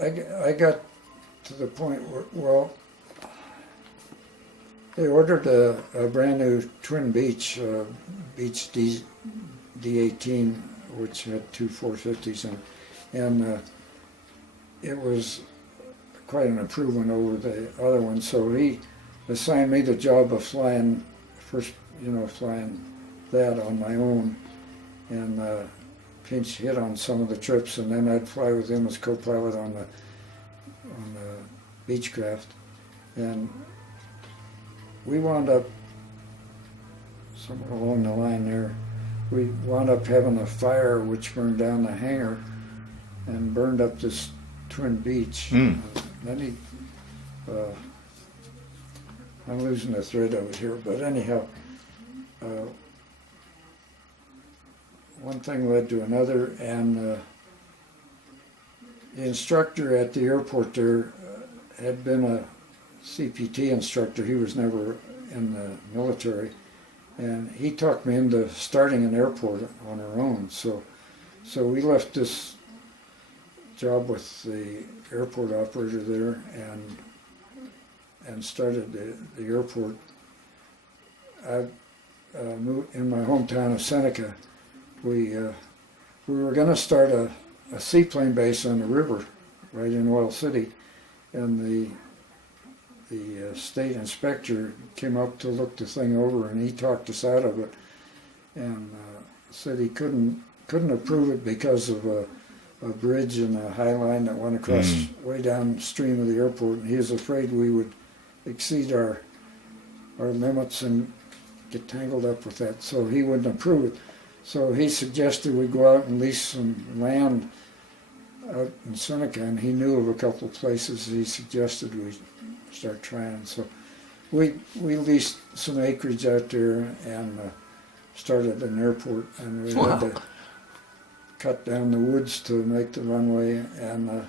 I got to the point where, well, they ordered a brand new twin Beech D18, which had two 450s in it, and it was quite an improvement over the other one. So he assigned me the job of flying flying that on my own, and pinch hit on some of the trips, and then I'd fly with him as co-pilot on the Beechcraft, and we wound up somewhere along the line there. We wound up having a fire which burned down the hangar and burned up this twin Beech. Mm. Then he, I'm losing the thread of it here, but anyhow, one thing led to another, and the instructor at the airport there had been a CPT instructor. He was never in the military, and he talked me into starting an airport on our own. So we left this job with the airport operator there and started the airport. I moved in my hometown of Seneca. We were going to start a seaplane base on the river right in Oil City, and the state inspector came up to look the thing over, and he talked us out of it, and said he couldn't approve it because of a bridge and a high line that went across way downstream of the airport, and he was afraid we would exceed our limits and get tangled up with that, so he wouldn't approve it. So he suggested we go out and lease some land out in Seneca, and he knew of a couple of places. He suggested we start trying. So we leased some acreage out there and started an airport, and we had to cut down the woods to make the runway, and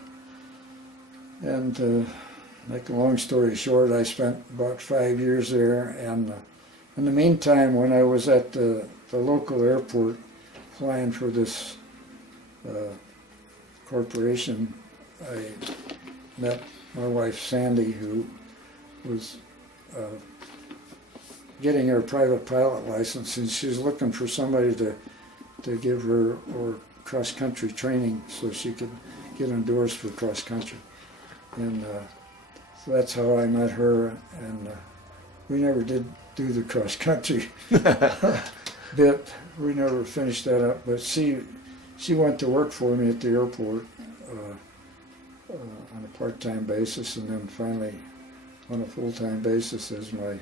make a long story short, I spent about 5 years there, and in the meantime, when I was at the local airport flying for this corporation, I met my wife Sandy, who was getting her private pilot license, and she was looking for somebody to give her cross-country training so she could get endorsed for cross-country. And so that's how I met her, and we never did do the cross-country bit. We never finished that up, but she went to work for me at the airport on a part-time basis, and then finally on a full-time basis as my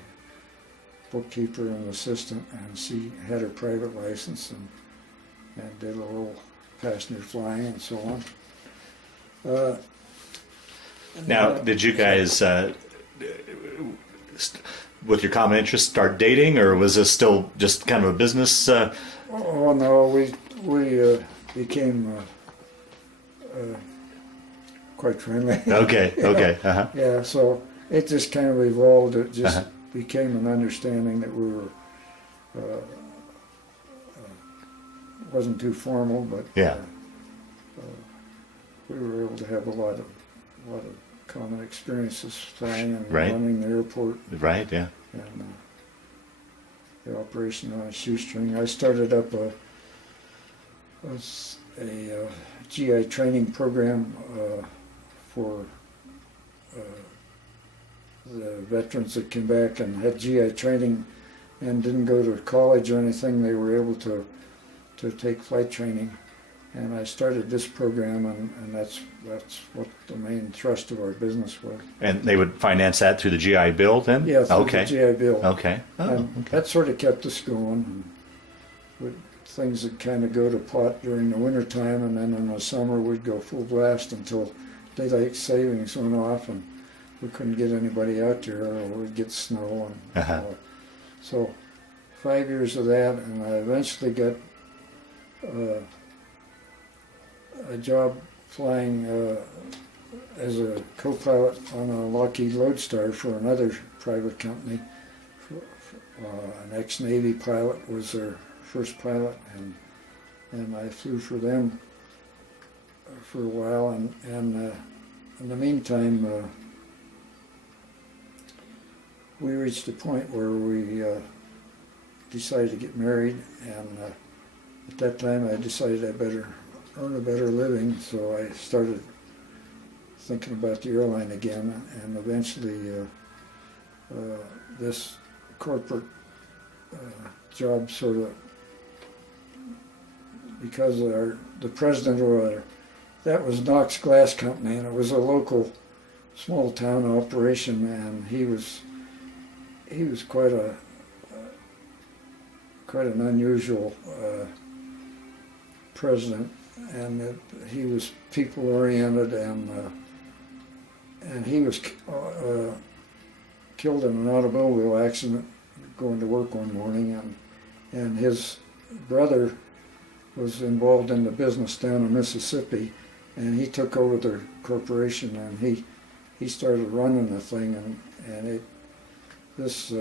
bookkeeper and assistant, and she had her private license and did a little passenger flying and so on. Now, did you guys, with your common interest, start dating, or was this still just kind of a business? Oh no, we became quite friendly. Okay, okay. Uh-huh. Yeah, so it just kind of evolved. It just became an understanding that we were wasn't too formal, but yeah, we were able to have a lot of common experiences flying and right. running the airport. Right, yeah. And the operation on a shoestring. I started up a GI training program for the veterans that came back and had GI training and didn't go to college or anything. They were able to take flight training, and I started this program, and that's what the main thrust of our business was. And they would finance that through the GI Bill then? Yeah, through okay. the GI Bill. Okay. Oh, And okay. that sort of kept us going. And with things that kind of go to pot during the winter time, and then in the summer we'd go full blast until daylight savings went off, and we couldn't get anybody out there, or we'd get snow. And so 5 years of that, and I eventually got a job flying as a co-pilot on a Lockheed Lodestar for another private company. An ex-Navy pilot was their first pilot, and I flew for them for a while. And in the meantime, we reached a point where we decided to get married, and at that time I decided I better earn a better living, so I started thinking about the airline again, and eventually this corporate job sort of, because the president that was Knox Glass Company, and it was a local small town operation, and he was quite an unusual president, and he was people oriented, and he was killed in an automobile accident going to work one morning, and his brother was involved in the business down in Mississippi, and he took over the corporation, and he started running the thing, and this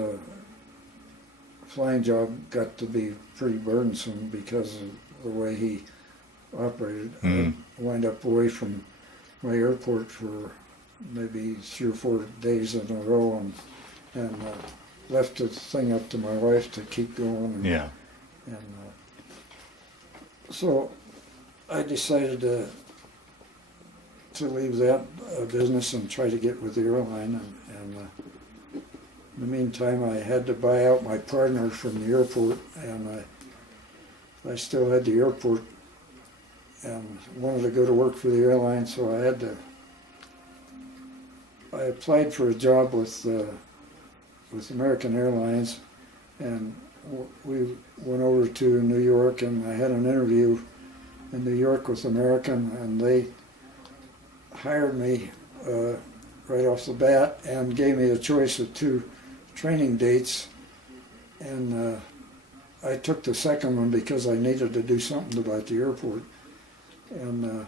flying job got to be pretty burdensome because of the way he operated. I wind up away from my airport for maybe 3 or 4 days in a row, and left the thing up to my wife to keep going. And so I decided to leave that business and try to get with the airline. And in the meantime, I had to buy out my partner from the airport, and I still had the airport and wanted to go to work for the airline, so I applied for a job with American Airlines, and we went over to New York, and I had an interview in New York with American, and they hired me right off the bat and gave me a choice of 2 training dates, and I took the second one because I needed to do something about the airport. And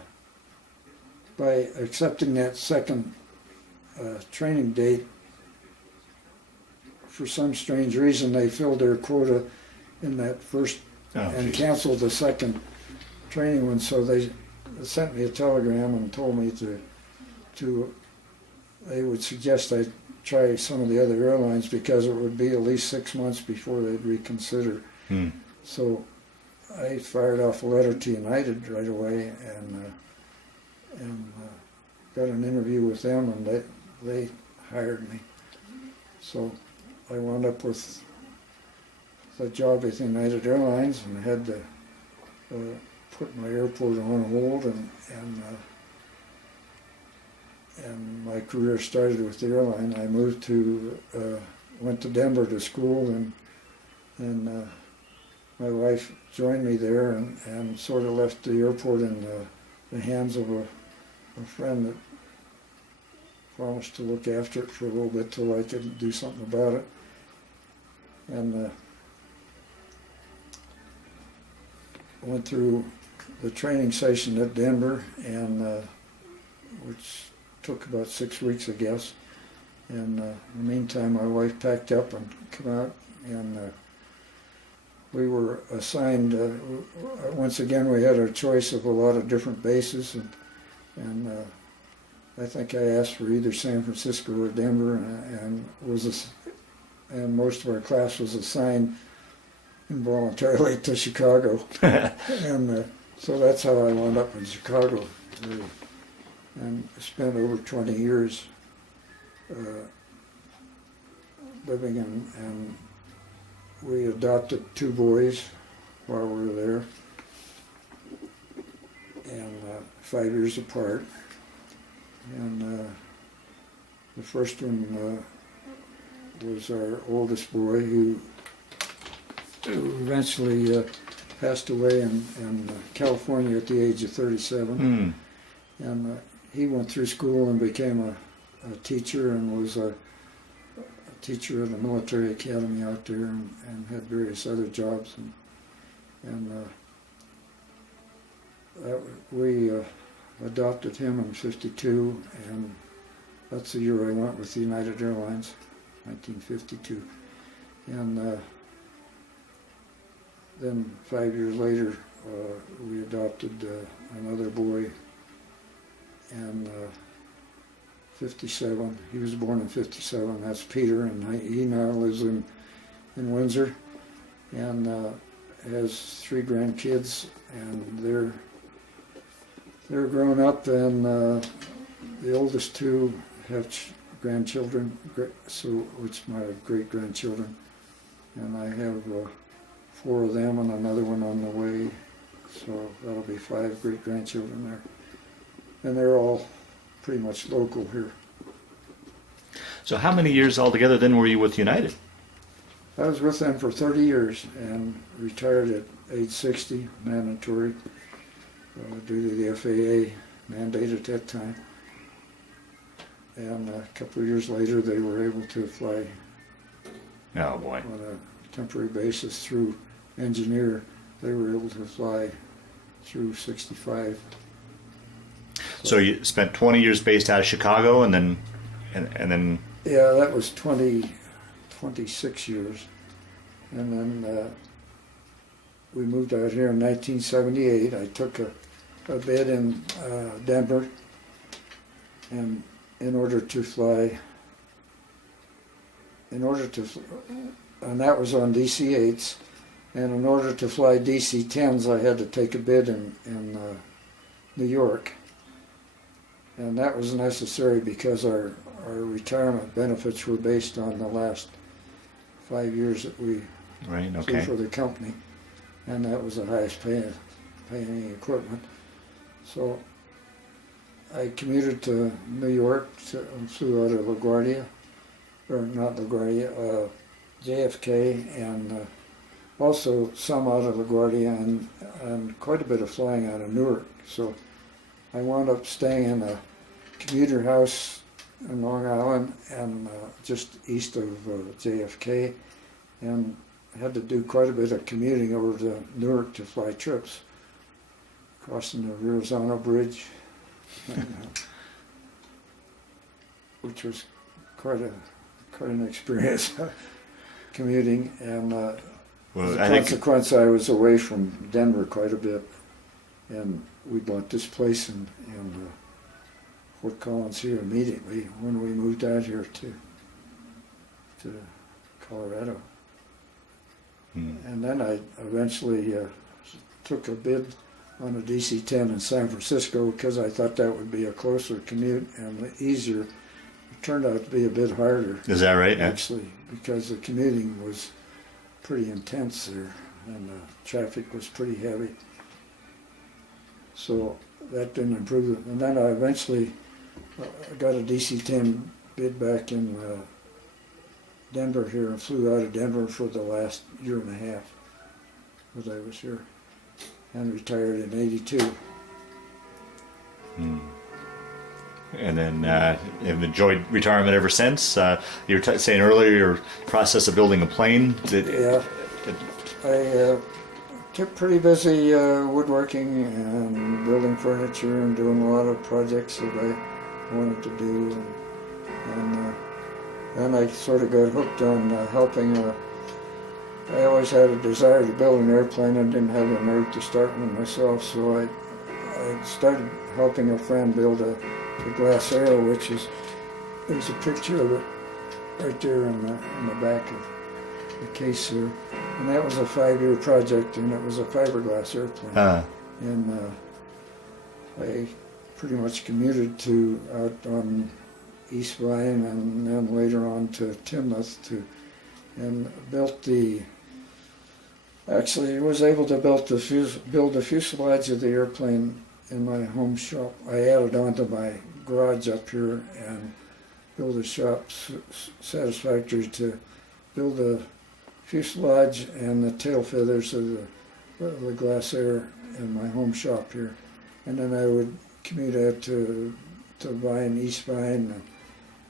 by accepting that second training date, for some strange reason, they filled their quota in that first and canceled the second training one. So they sent me a telegram and told me they would suggest I try some of the other airlines because it would be at least 6 months before they'd reconsider. So I fired off a letter to United right away and got an interview with them, and they hired me. So I wound up with a job with United Airlines and had to put my airport on hold, and my career started with the airline. I went to Denver to school, and my wife joined me there, and sort of left the airport in the hands of a friend that promised to look after it for a little bit till I could do something about it. And went through the training session at Denver, and which took about 6 weeks, I guess. And in the meantime, my wife packed up and came out, and we were assigned, once again, we had our choice of a lot of different bases, and I think I asked for either San Francisco or Denver, and most of our class was assigned involuntarily to Chicago. And so that's how I wound up in Chicago, really, and spent over 20 years living in, and we adopted 2 boys while we were there, and 5 years apart. And the first one was our oldest boy, who eventually passed away in California at the age of 37. And he went through school and became a teacher, and was a teacher at a military academy out there, and had various other jobs. And we adopted him in '52, and that's the year I went with United Airlines, 1952. And then 5 years later, we adopted another boy in '57. He was born in '57. That's Peter, and he now lives in Windsor, and has 3 grandkids, and they're grown up, and the oldest 2 have grandchildren, so it's my great-grandchildren, and I have 4 of them and another one on the way, so that'll be 5 great-grandchildren there, and they're all pretty much local here. So how many years altogether then were you with United? I was with them for 30 years and retired at age 60, mandatory, due to the FAA mandate at that time. And a couple of years later, they were able to fly Oh boy. on a temporary basis through engineer. They were able to fly through 65. So you spent 20 years based out of Chicago, and then Yeah, that was 26 years. And then we moved out here in 1978. I took a bid in Denver, and in order to fly, and that was on DC-8s, and in order to fly DC-10s, I had to take a bid in New York. And that was necessary because our retirement benefits were based on the last 5 years that we flew for the company, and that was the highest paying equipment. So I commuted to New York, flew out of LaGuardia, or not LaGuardia, JFK, and also some out of LaGuardia, and quite a bit of flying out of Newark. So I wound up staying in a commuter house in Long Island, and just east of JFK, and had to do quite a bit of commuting over to Newark to fly trips, crossing the Verrazano Bridge, and, which was quite an experience, commuting, and as a consequence, I was away from Denver quite a bit, and we bought this place in Fort Collins here immediately when we moved out here to Colorado. And then I eventually took a bid on a DC-10 in San Francisco because I thought that would be a closer commute and easier. It turned out to be a bit harder. Is that right? Actually, because the commuting was pretty intense there, and the traffic was pretty heavy. So that didn't improve it. And then I eventually got a DC-10 bid back in Denver here, and flew out of Denver for the last year and a half that I was here, and retired in '82. And then have enjoyed retirement ever since. You were saying earlier your process of building a plane. Yeah, I kept pretty busy woodworking and building furniture and doing a lot of projects that I wanted to do, and then I sort of got hooked on helping. I always had a desire to build an airplane and didn't have the nerve to start one myself, so I started helping a friend build a glass arrow, which is, there's a picture of it right there in the back of the case here. And that was a 5-year project, and it was a fiberglass airplane. And I pretty much commuted to out on East Vine, and then later on to Timnath, and built actually was able to build the fuselage of the airplane in my home shop. I added on to my garage up here and built a shop satisfactory to build the fuselage and the tail feathers of the glass air in my home shop here. And then I would commute out to Vine, East Vine,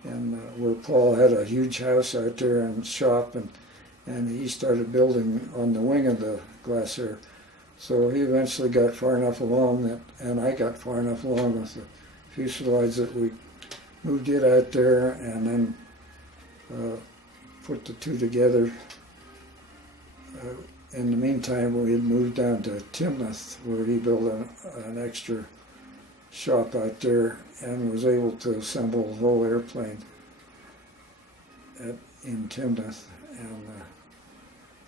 and where Paul had a huge house out there and shop, and he started building on the wing of the glass air So he eventually got far enough along and I got far enough along with the fuselage that we moved it out there and then put the two together. In the meantime, we had moved down to Timnath, where he built an extra shop out there and was able to assemble a whole airplane in Timnath. And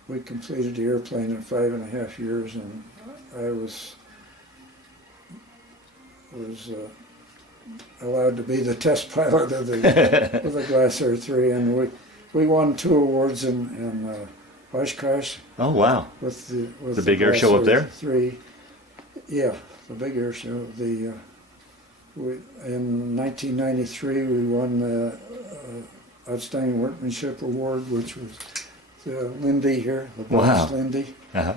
we completed the airplane in 5.5 years, and I was allowed to be the test pilot of the Glass Air 3, and we won 2 awards in Oshkosh. Oh wow! With the big air show up there. 3, yeah, the big air show. In 1993 we won the Outstanding Workmanship Award, which was the Lindy here, the bronze Lindy. Uh-huh.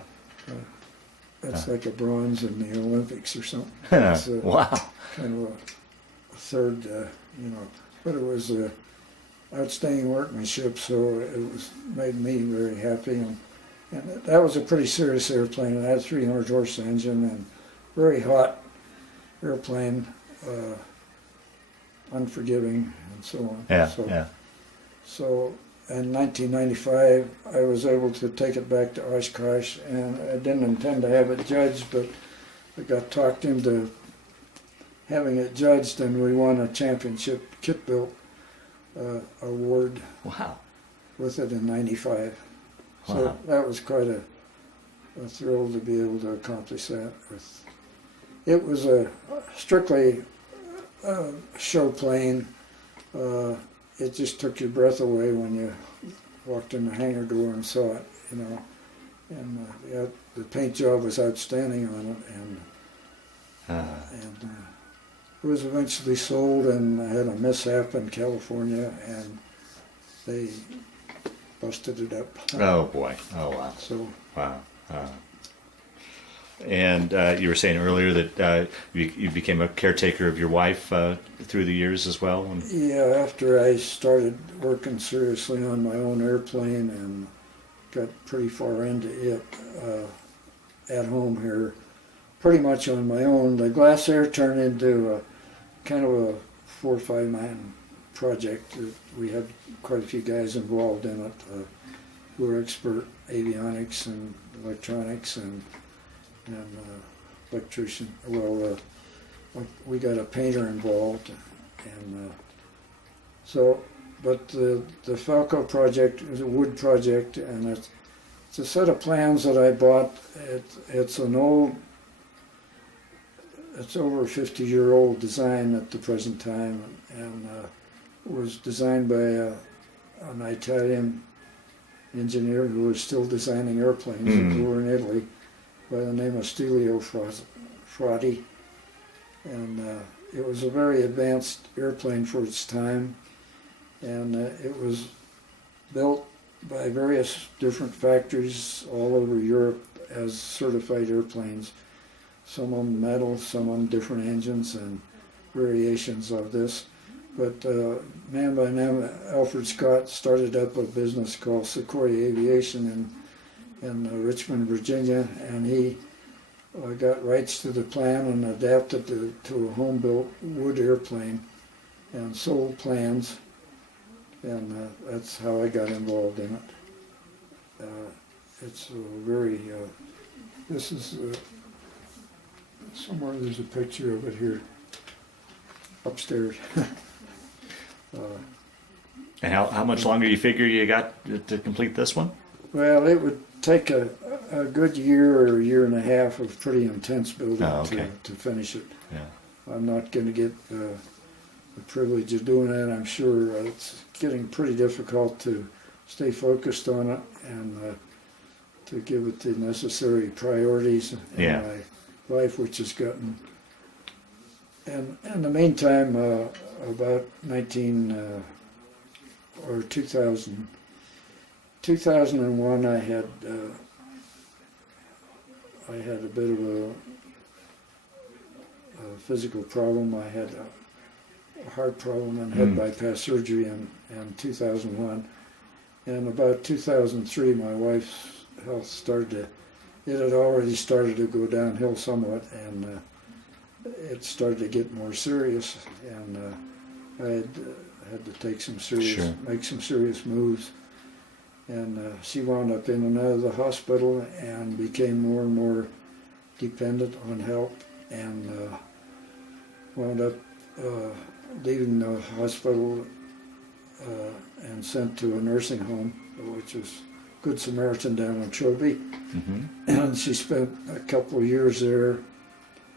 It's like a bronze in the Olympics or something. It's wow! Kind of a third, but it was outstanding workmanship, so it made me very happy. And that was a pretty serious airplane. It had a 300 horse engine and very hot airplane, unforgiving and so on. So in 1995, I was able to take it back to Oshkosh, and I didn't intend to have it judged, but I got talked into having it judged, and we won a championship kit built award. Wow! With it in '95. Wow. So that was quite a thrill to be able to accomplish that. It was a strictly show plane. It just took your breath away when you walked in the hangar door and saw it, And the paint job was outstanding on it, and it was eventually sold, and I had a mishap in California, and they busted it up. Oh boy! Oh wow! So wow! And you were saying earlier that you became a caretaker of your wife through the years as well? Yeah, after I started working seriously on my own airplane and got pretty far into it at home here, pretty much on my own, the Glass Air turned into kind of a 4 or 5 man project. We had quite a few guys involved in it who were expert avionics and electronics and electrician. Well, we got a painter involved, and but the Falco project is a wood project, and it's a set of plans that I bought. It's an old, it's over a 50-year-old design at the present time, and was designed by an Italian engineer who was still designing airplanes, who were in Italy, by the name of Stelio Frati. And it was a very advanced airplane for its time, and it was built by various different factories all over Europe as certified airplanes. Some of them metal, some of them different engines and variations of this. But a man by the name of Alfred Scott started up a business called Sequoia Aviation in Richmond, Virginia, and he got rights to the plan and adapted to a home-built wood airplane and sold plans, and that's how I got involved in it. It's a very, this is, somewhere there's a picture of it here, upstairs. And how much longer you figure you got to complete this one? Well, it would take a good year or a year and a half of pretty intense building to finish it. Yeah. I'm not going to get the privilege of doing that. I'm sure it's getting pretty difficult to stay focused on it and to give it the necessary priorities in my life, which has gotten. And in the meantime, about 2001, I had a bit of a physical problem. I had a heart problem and had bypass surgery in 2001. And about 2003, my wife's health started to it had already started to go downhill somewhat, and it started to get more serious, and I had to take some serious, Sure. make some serious moves. And she wound up in and out of the hospital and became more and more dependent on help, and wound up leaving the hospital and sent to a nursing home, which was Good Samaritan down in Trilby. Mm-hmm. And she spent a couple of years there,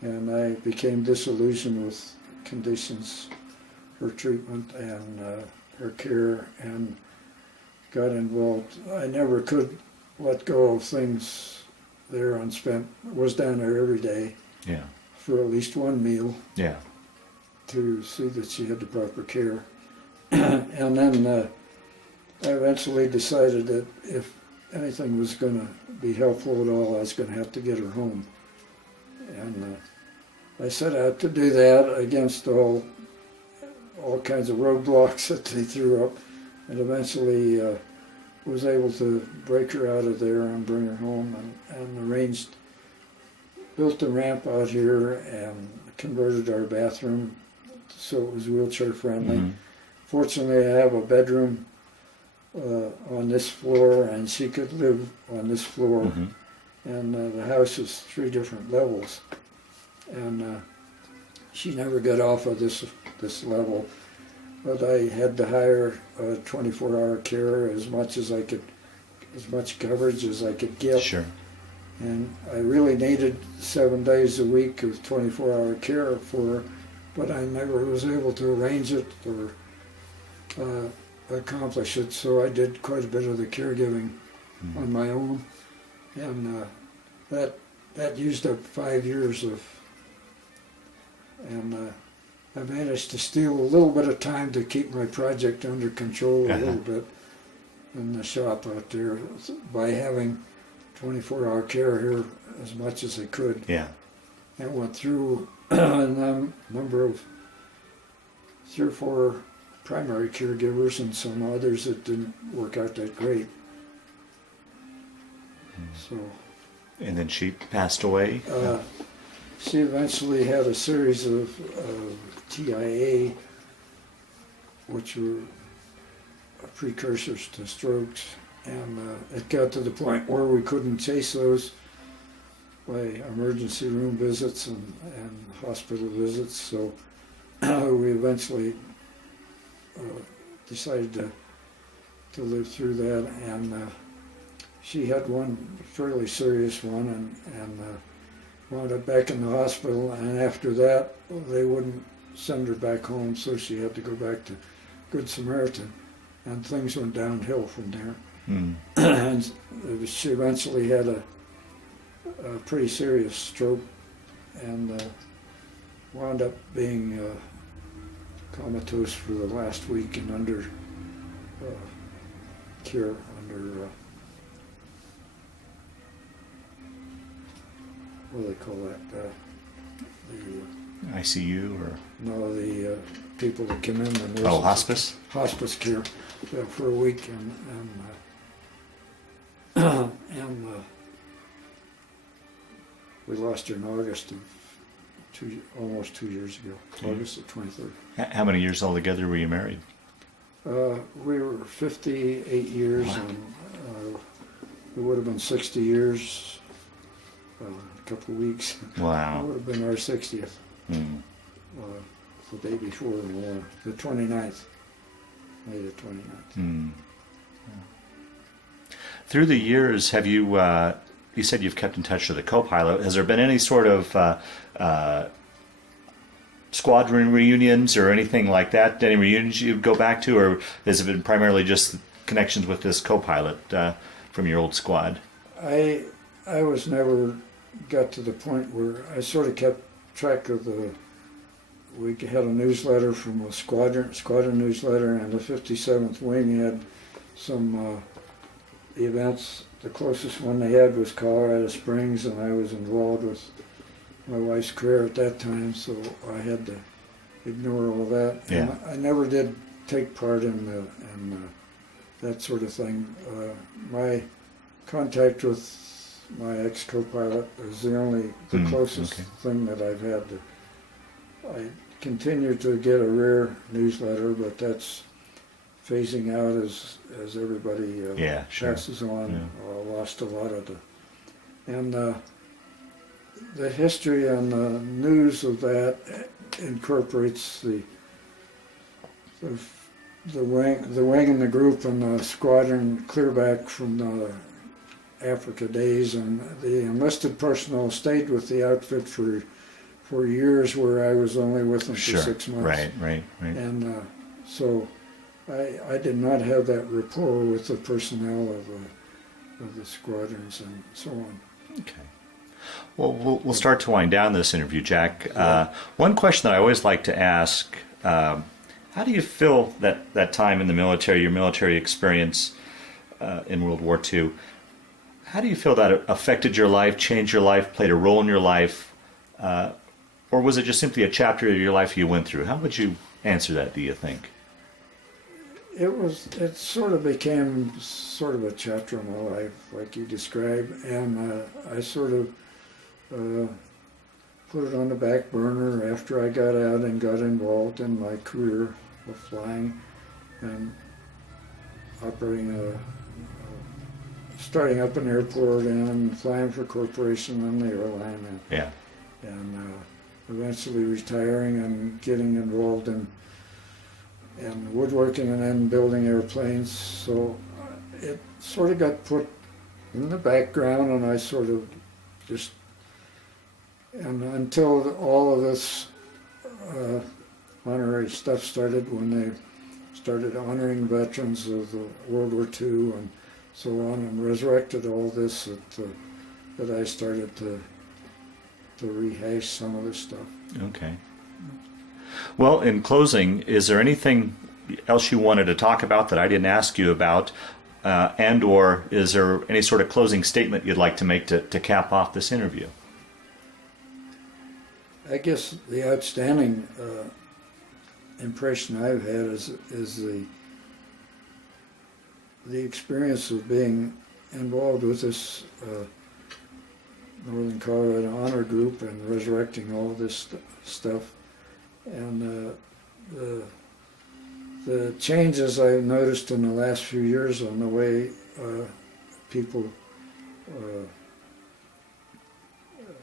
and I became disillusioned with conditions, her treatment, and her care, and got involved. I never could let go of things there unspent. Was down there every day Yeah. for at least one meal Yeah. to see that she had the proper care. And then I eventually decided that if anything was going to be helpful at all, I was going to have to get her home. And I set out to do that against all kinds of roadblocks that they threw up, and eventually was able to break her out of there and bring her home, and built a ramp out here and converted our bathroom so it was wheelchair friendly. Mm-hmm. Fortunately, I have a bedroom on this floor, and she could live on this floor. Mm-hmm. And the house is 3 different levels, and she never got off of this level. But I had to hire a 24-hour care, as much coverage as I could get. Sure. And I really needed 7 days a week of 24-hour care for her, but I never was able to arrange it or accomplish it. So I did quite a bit of the caregiving Mm-hmm. on my own, and that used up 5 years of, and I managed to steal a little bit of time to keep my project under control a little bit in the shop out there by having 24-hour care here as much as I could. Yeah. I went through a number of 3 or 4 primary caregivers and some others that didn't work out that great. So And then she passed away. she eventually had a series of TIA, which were precursors to strokes, and it got to the point where we couldn't chase those by emergency room visits and hospital visits, so we eventually decided to live through that, and she had one fairly serious one, and wound up back in the hospital, and after that they wouldn't send her back home, so she had to go back to Good Samaritan, and things went downhill from there. Mm. And she eventually had a pretty serious stroke, and wound up being comatose for the last week and under care, under what do they call that? The ICU or the people that come in and hospice. Hospice care for a week, and we lost her in August of almost 2 years ago, August the 23rd. How many years altogether were you married? We were 58 years, Wow. and it would have been 60 years. A couple of weeks. Wow. It would have been our 60th. Mm. The day before the war, the 29th, May the 29th. Mm. Yeah. Through the years, have you? You said you've kept in touch with the co-pilot. Has there been any sort of squadron reunions or anything like that? Any reunions you go back to, or has it been primarily just connections with this co-pilot from your old squad? I was never got to the point where I sort of kept track of we had a newsletter from a squadron newsletter, and the 57th Wing had some events. The closest one they had was Colorado Springs, and I was involved with my wife's career at that time, so I had to ignore all that. Yeah. And I never did take part in that sort of thing. My contact with my ex-co-pilot is the closest thing that I've had to. I continue to get a rare newsletter, but that's phasing out as everybody passes on. Yeah. Lost a lot of the history and the news of that incorporates the wing and the group and the squadron clear back from the Africa days, and the enlisted personnel stayed with the outfit for years, where I was only with them for 6 months. Right. And so I did not have that rapport with the personnel of the squadrons and so on. Okay. Well, we'll start to wind down this interview, Jack. One question that I always like to ask, how do you feel that time in the military, your military experience in World War II, how do you feel that it affected your life, changed your life, played a role in your life, or was it just simply a chapter of your life you went through? How would you answer that, do you think? It sort of became sort of a chapter of my life, like you described, and I sort of put it on the back burner after I got out and got involved in my career of flying and operating starting up an airport and flying for corporation and the airline, and eventually retiring and getting involved in woodworking and then building airplanes. So it sort of got put in the background, and I sort of just, and until all of this honorary stuff started, when they started honoring veterans of the World War II and so on, and resurrected all this, that I started to rehash some of this stuff. Okay. Well, in closing, is there anything else you wanted to talk about that I didn't ask you about, and or is there any sort of closing statement you'd like to make to cap off this interview? I guess the outstanding impression I've had is the experience of being involved with this Northern Colorado Honor Group and resurrecting all this stuff, and the changes I've noticed in the last few years on the way people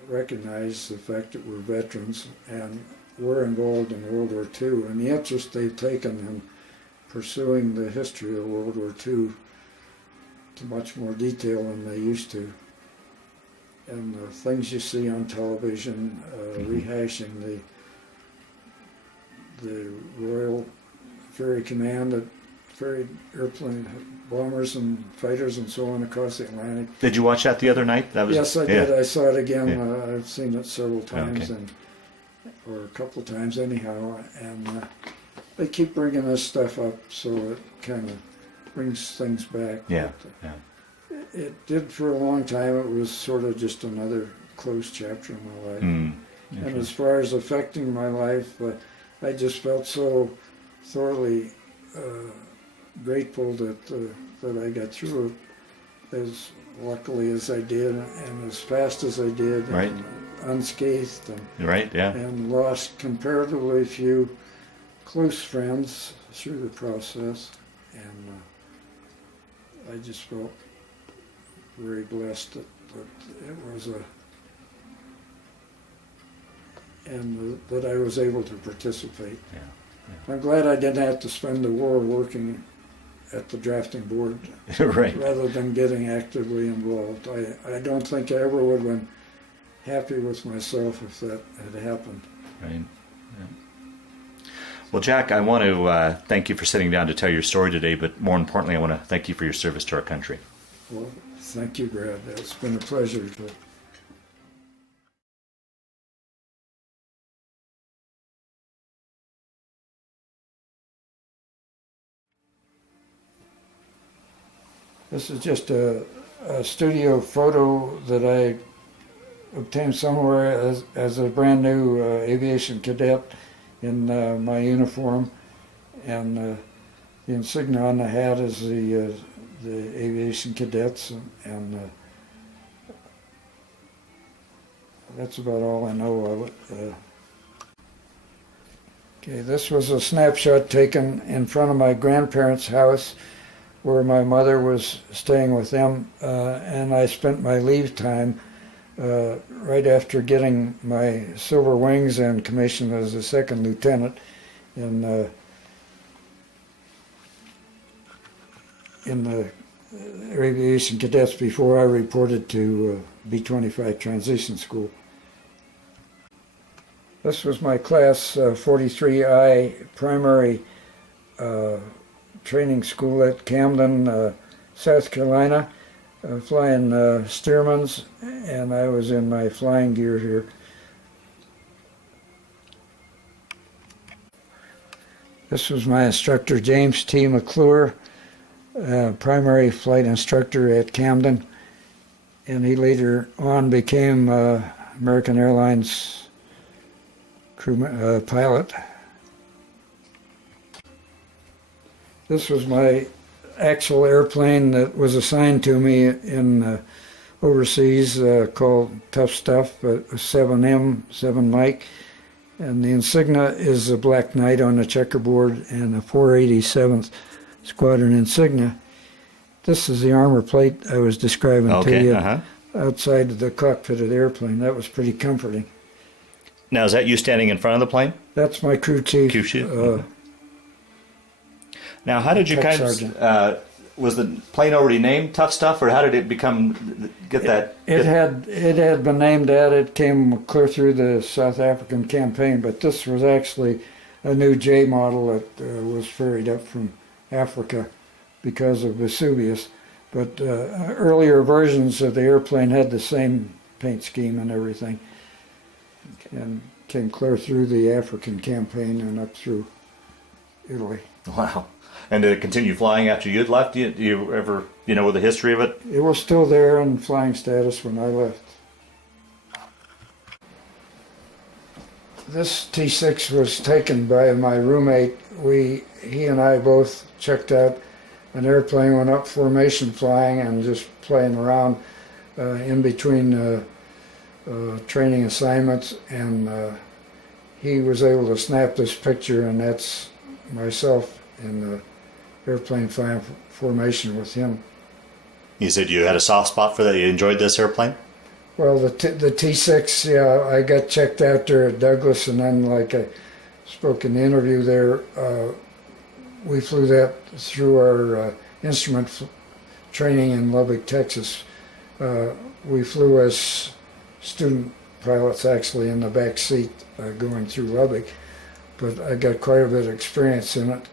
recognize the fact that we're veterans and were involved in World War II, and the interest they've taken in pursuing the history of World War II to much more detail than they used to. And the things you see on television, rehashing the Royal Ferry Command that ferried airplane bombers and fighters and so on across the Atlantic. Did you watch that the other night? Yes, I did. I saw it again. I've seen it several times, or a couple times anyhow. And they keep bringing this stuff up, so it kind of brings things back. It did for a long time. It was sort of just another closed chapter in my life. And as far as affecting my life, I just felt so thoroughly grateful that I got through it as luckily as I did, and as fast as I did, and unscathed, and lost comparatively few close friends through the process, and I just felt very blessed that it was that I was able to participate. I'm glad I didn't have to spend the war working at the drafting board rather than getting actively involved. I don't think I ever would have been happy with myself if that had happened. Right. Well, Jack, I want to thank you for sitting down to tell your story today, but more importantly, I want to thank you for your service to our country. Well, thank you, Brad. It's been a pleasure. This is just a studio photo that I obtained somewhere as a brand new aviation cadet in my uniform, and the insignia on the hat is the aviation cadets, and that's about all I know of it. Okay, this was a snapshot taken in front of my grandparents' house where my mother was staying with them, and I spent my leave time right after getting my silver wings and commissioned as a second lieutenant in the aviation cadets before I reported to B-25 transition school. This was my class 43I primary training school at Camden, South Carolina, flying Stearmans, and I was in my flying gear here. This was my instructor, James T. McClure, primary flight instructor at Camden, and he later on became American Airlines crew pilot. This was my actual airplane that was assigned to me in overseas, called Tough Stuff, 7M, 7 Mike, and the insignia is a Black Knight on the checkerboard and a 487th Squadron insignia. This is the armor plate I was describing to you outside of the cockpit of the airplane. That was pretty comforting. Now, is that you standing in front of the plane? That's my crew chief. Crew chief. Now, how did you was the plane already named Tough Stuff, or how did it get that? It had been named that. It came clear through the South African campaign, but this was actually a new J model that was ferried up from Africa because of Vesuvius. But earlier versions of the airplane had the same paint scheme and everything, and came clear through the African campaign and up through Italy. Wow. And did it continue flying after you'd left? Do you ever, with the history of it? It was still there in flying status when I left. This T6 was taken by my roommate. He and I both checked out an airplane, went up formation flying and just playing around in between training assignments, and he was able to snap this picture, and that's myself in the airplane flying formation with him. You said you had a soft spot for that. You enjoyed this airplane? Well, the T6, yeah, I got checked out there at Douglas, and then, like I spoke in the interview there, we flew that through our instrument training in Lubbock, Texas. We flew as student pilots, actually, in the back seat going through Lubbock, but I got quite a bit of experience in it.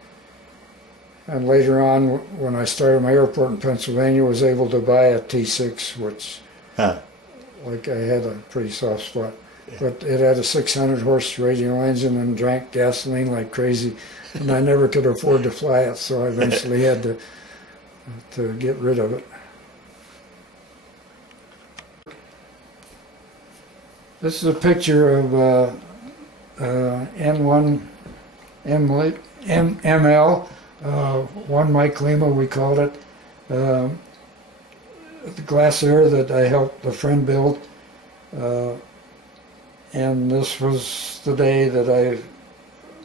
And later on, when I started my airport in Pennsylvania, was able to buy a T6, which, like, I had a pretty soft spot. But it had a 600-horse radial engine and drank gasoline like crazy, and I never could afford to fly it, so I eventually had to get rid of it. This is a picture of N1 ML. 1 Mike Lima, we called it. The Glacier that I helped a friend build. And this was the day that I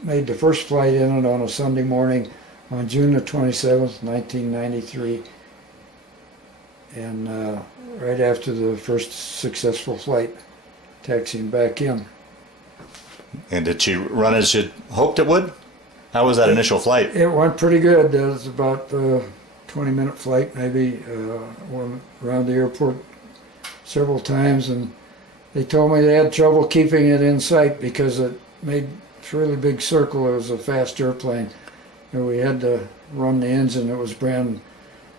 made the first flight in it on a Sunday morning on June the 27th, 1993. And right after the first successful flight, taxiing back in. And did she run as you hoped it would? How was that initial flight? It went pretty good. It was about a 20-minute flight, maybe. Went around the airport several times, and they told me they had trouble keeping it in sight because it made a really big circle. It was a fast airplane, and we had to run the engine. It was brand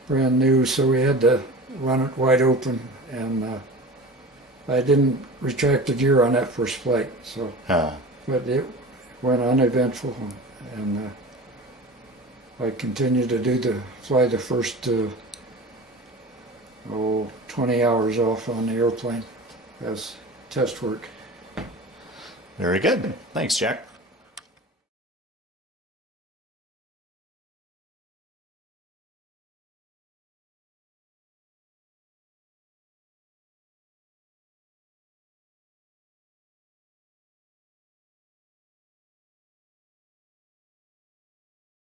new, so we had to run it wide open, and I didn't retract the gear on that first flight, so but it went uneventful. And I continued to fly the first 20 hours off on the airplane as test work. Very good. Thanks, Jack.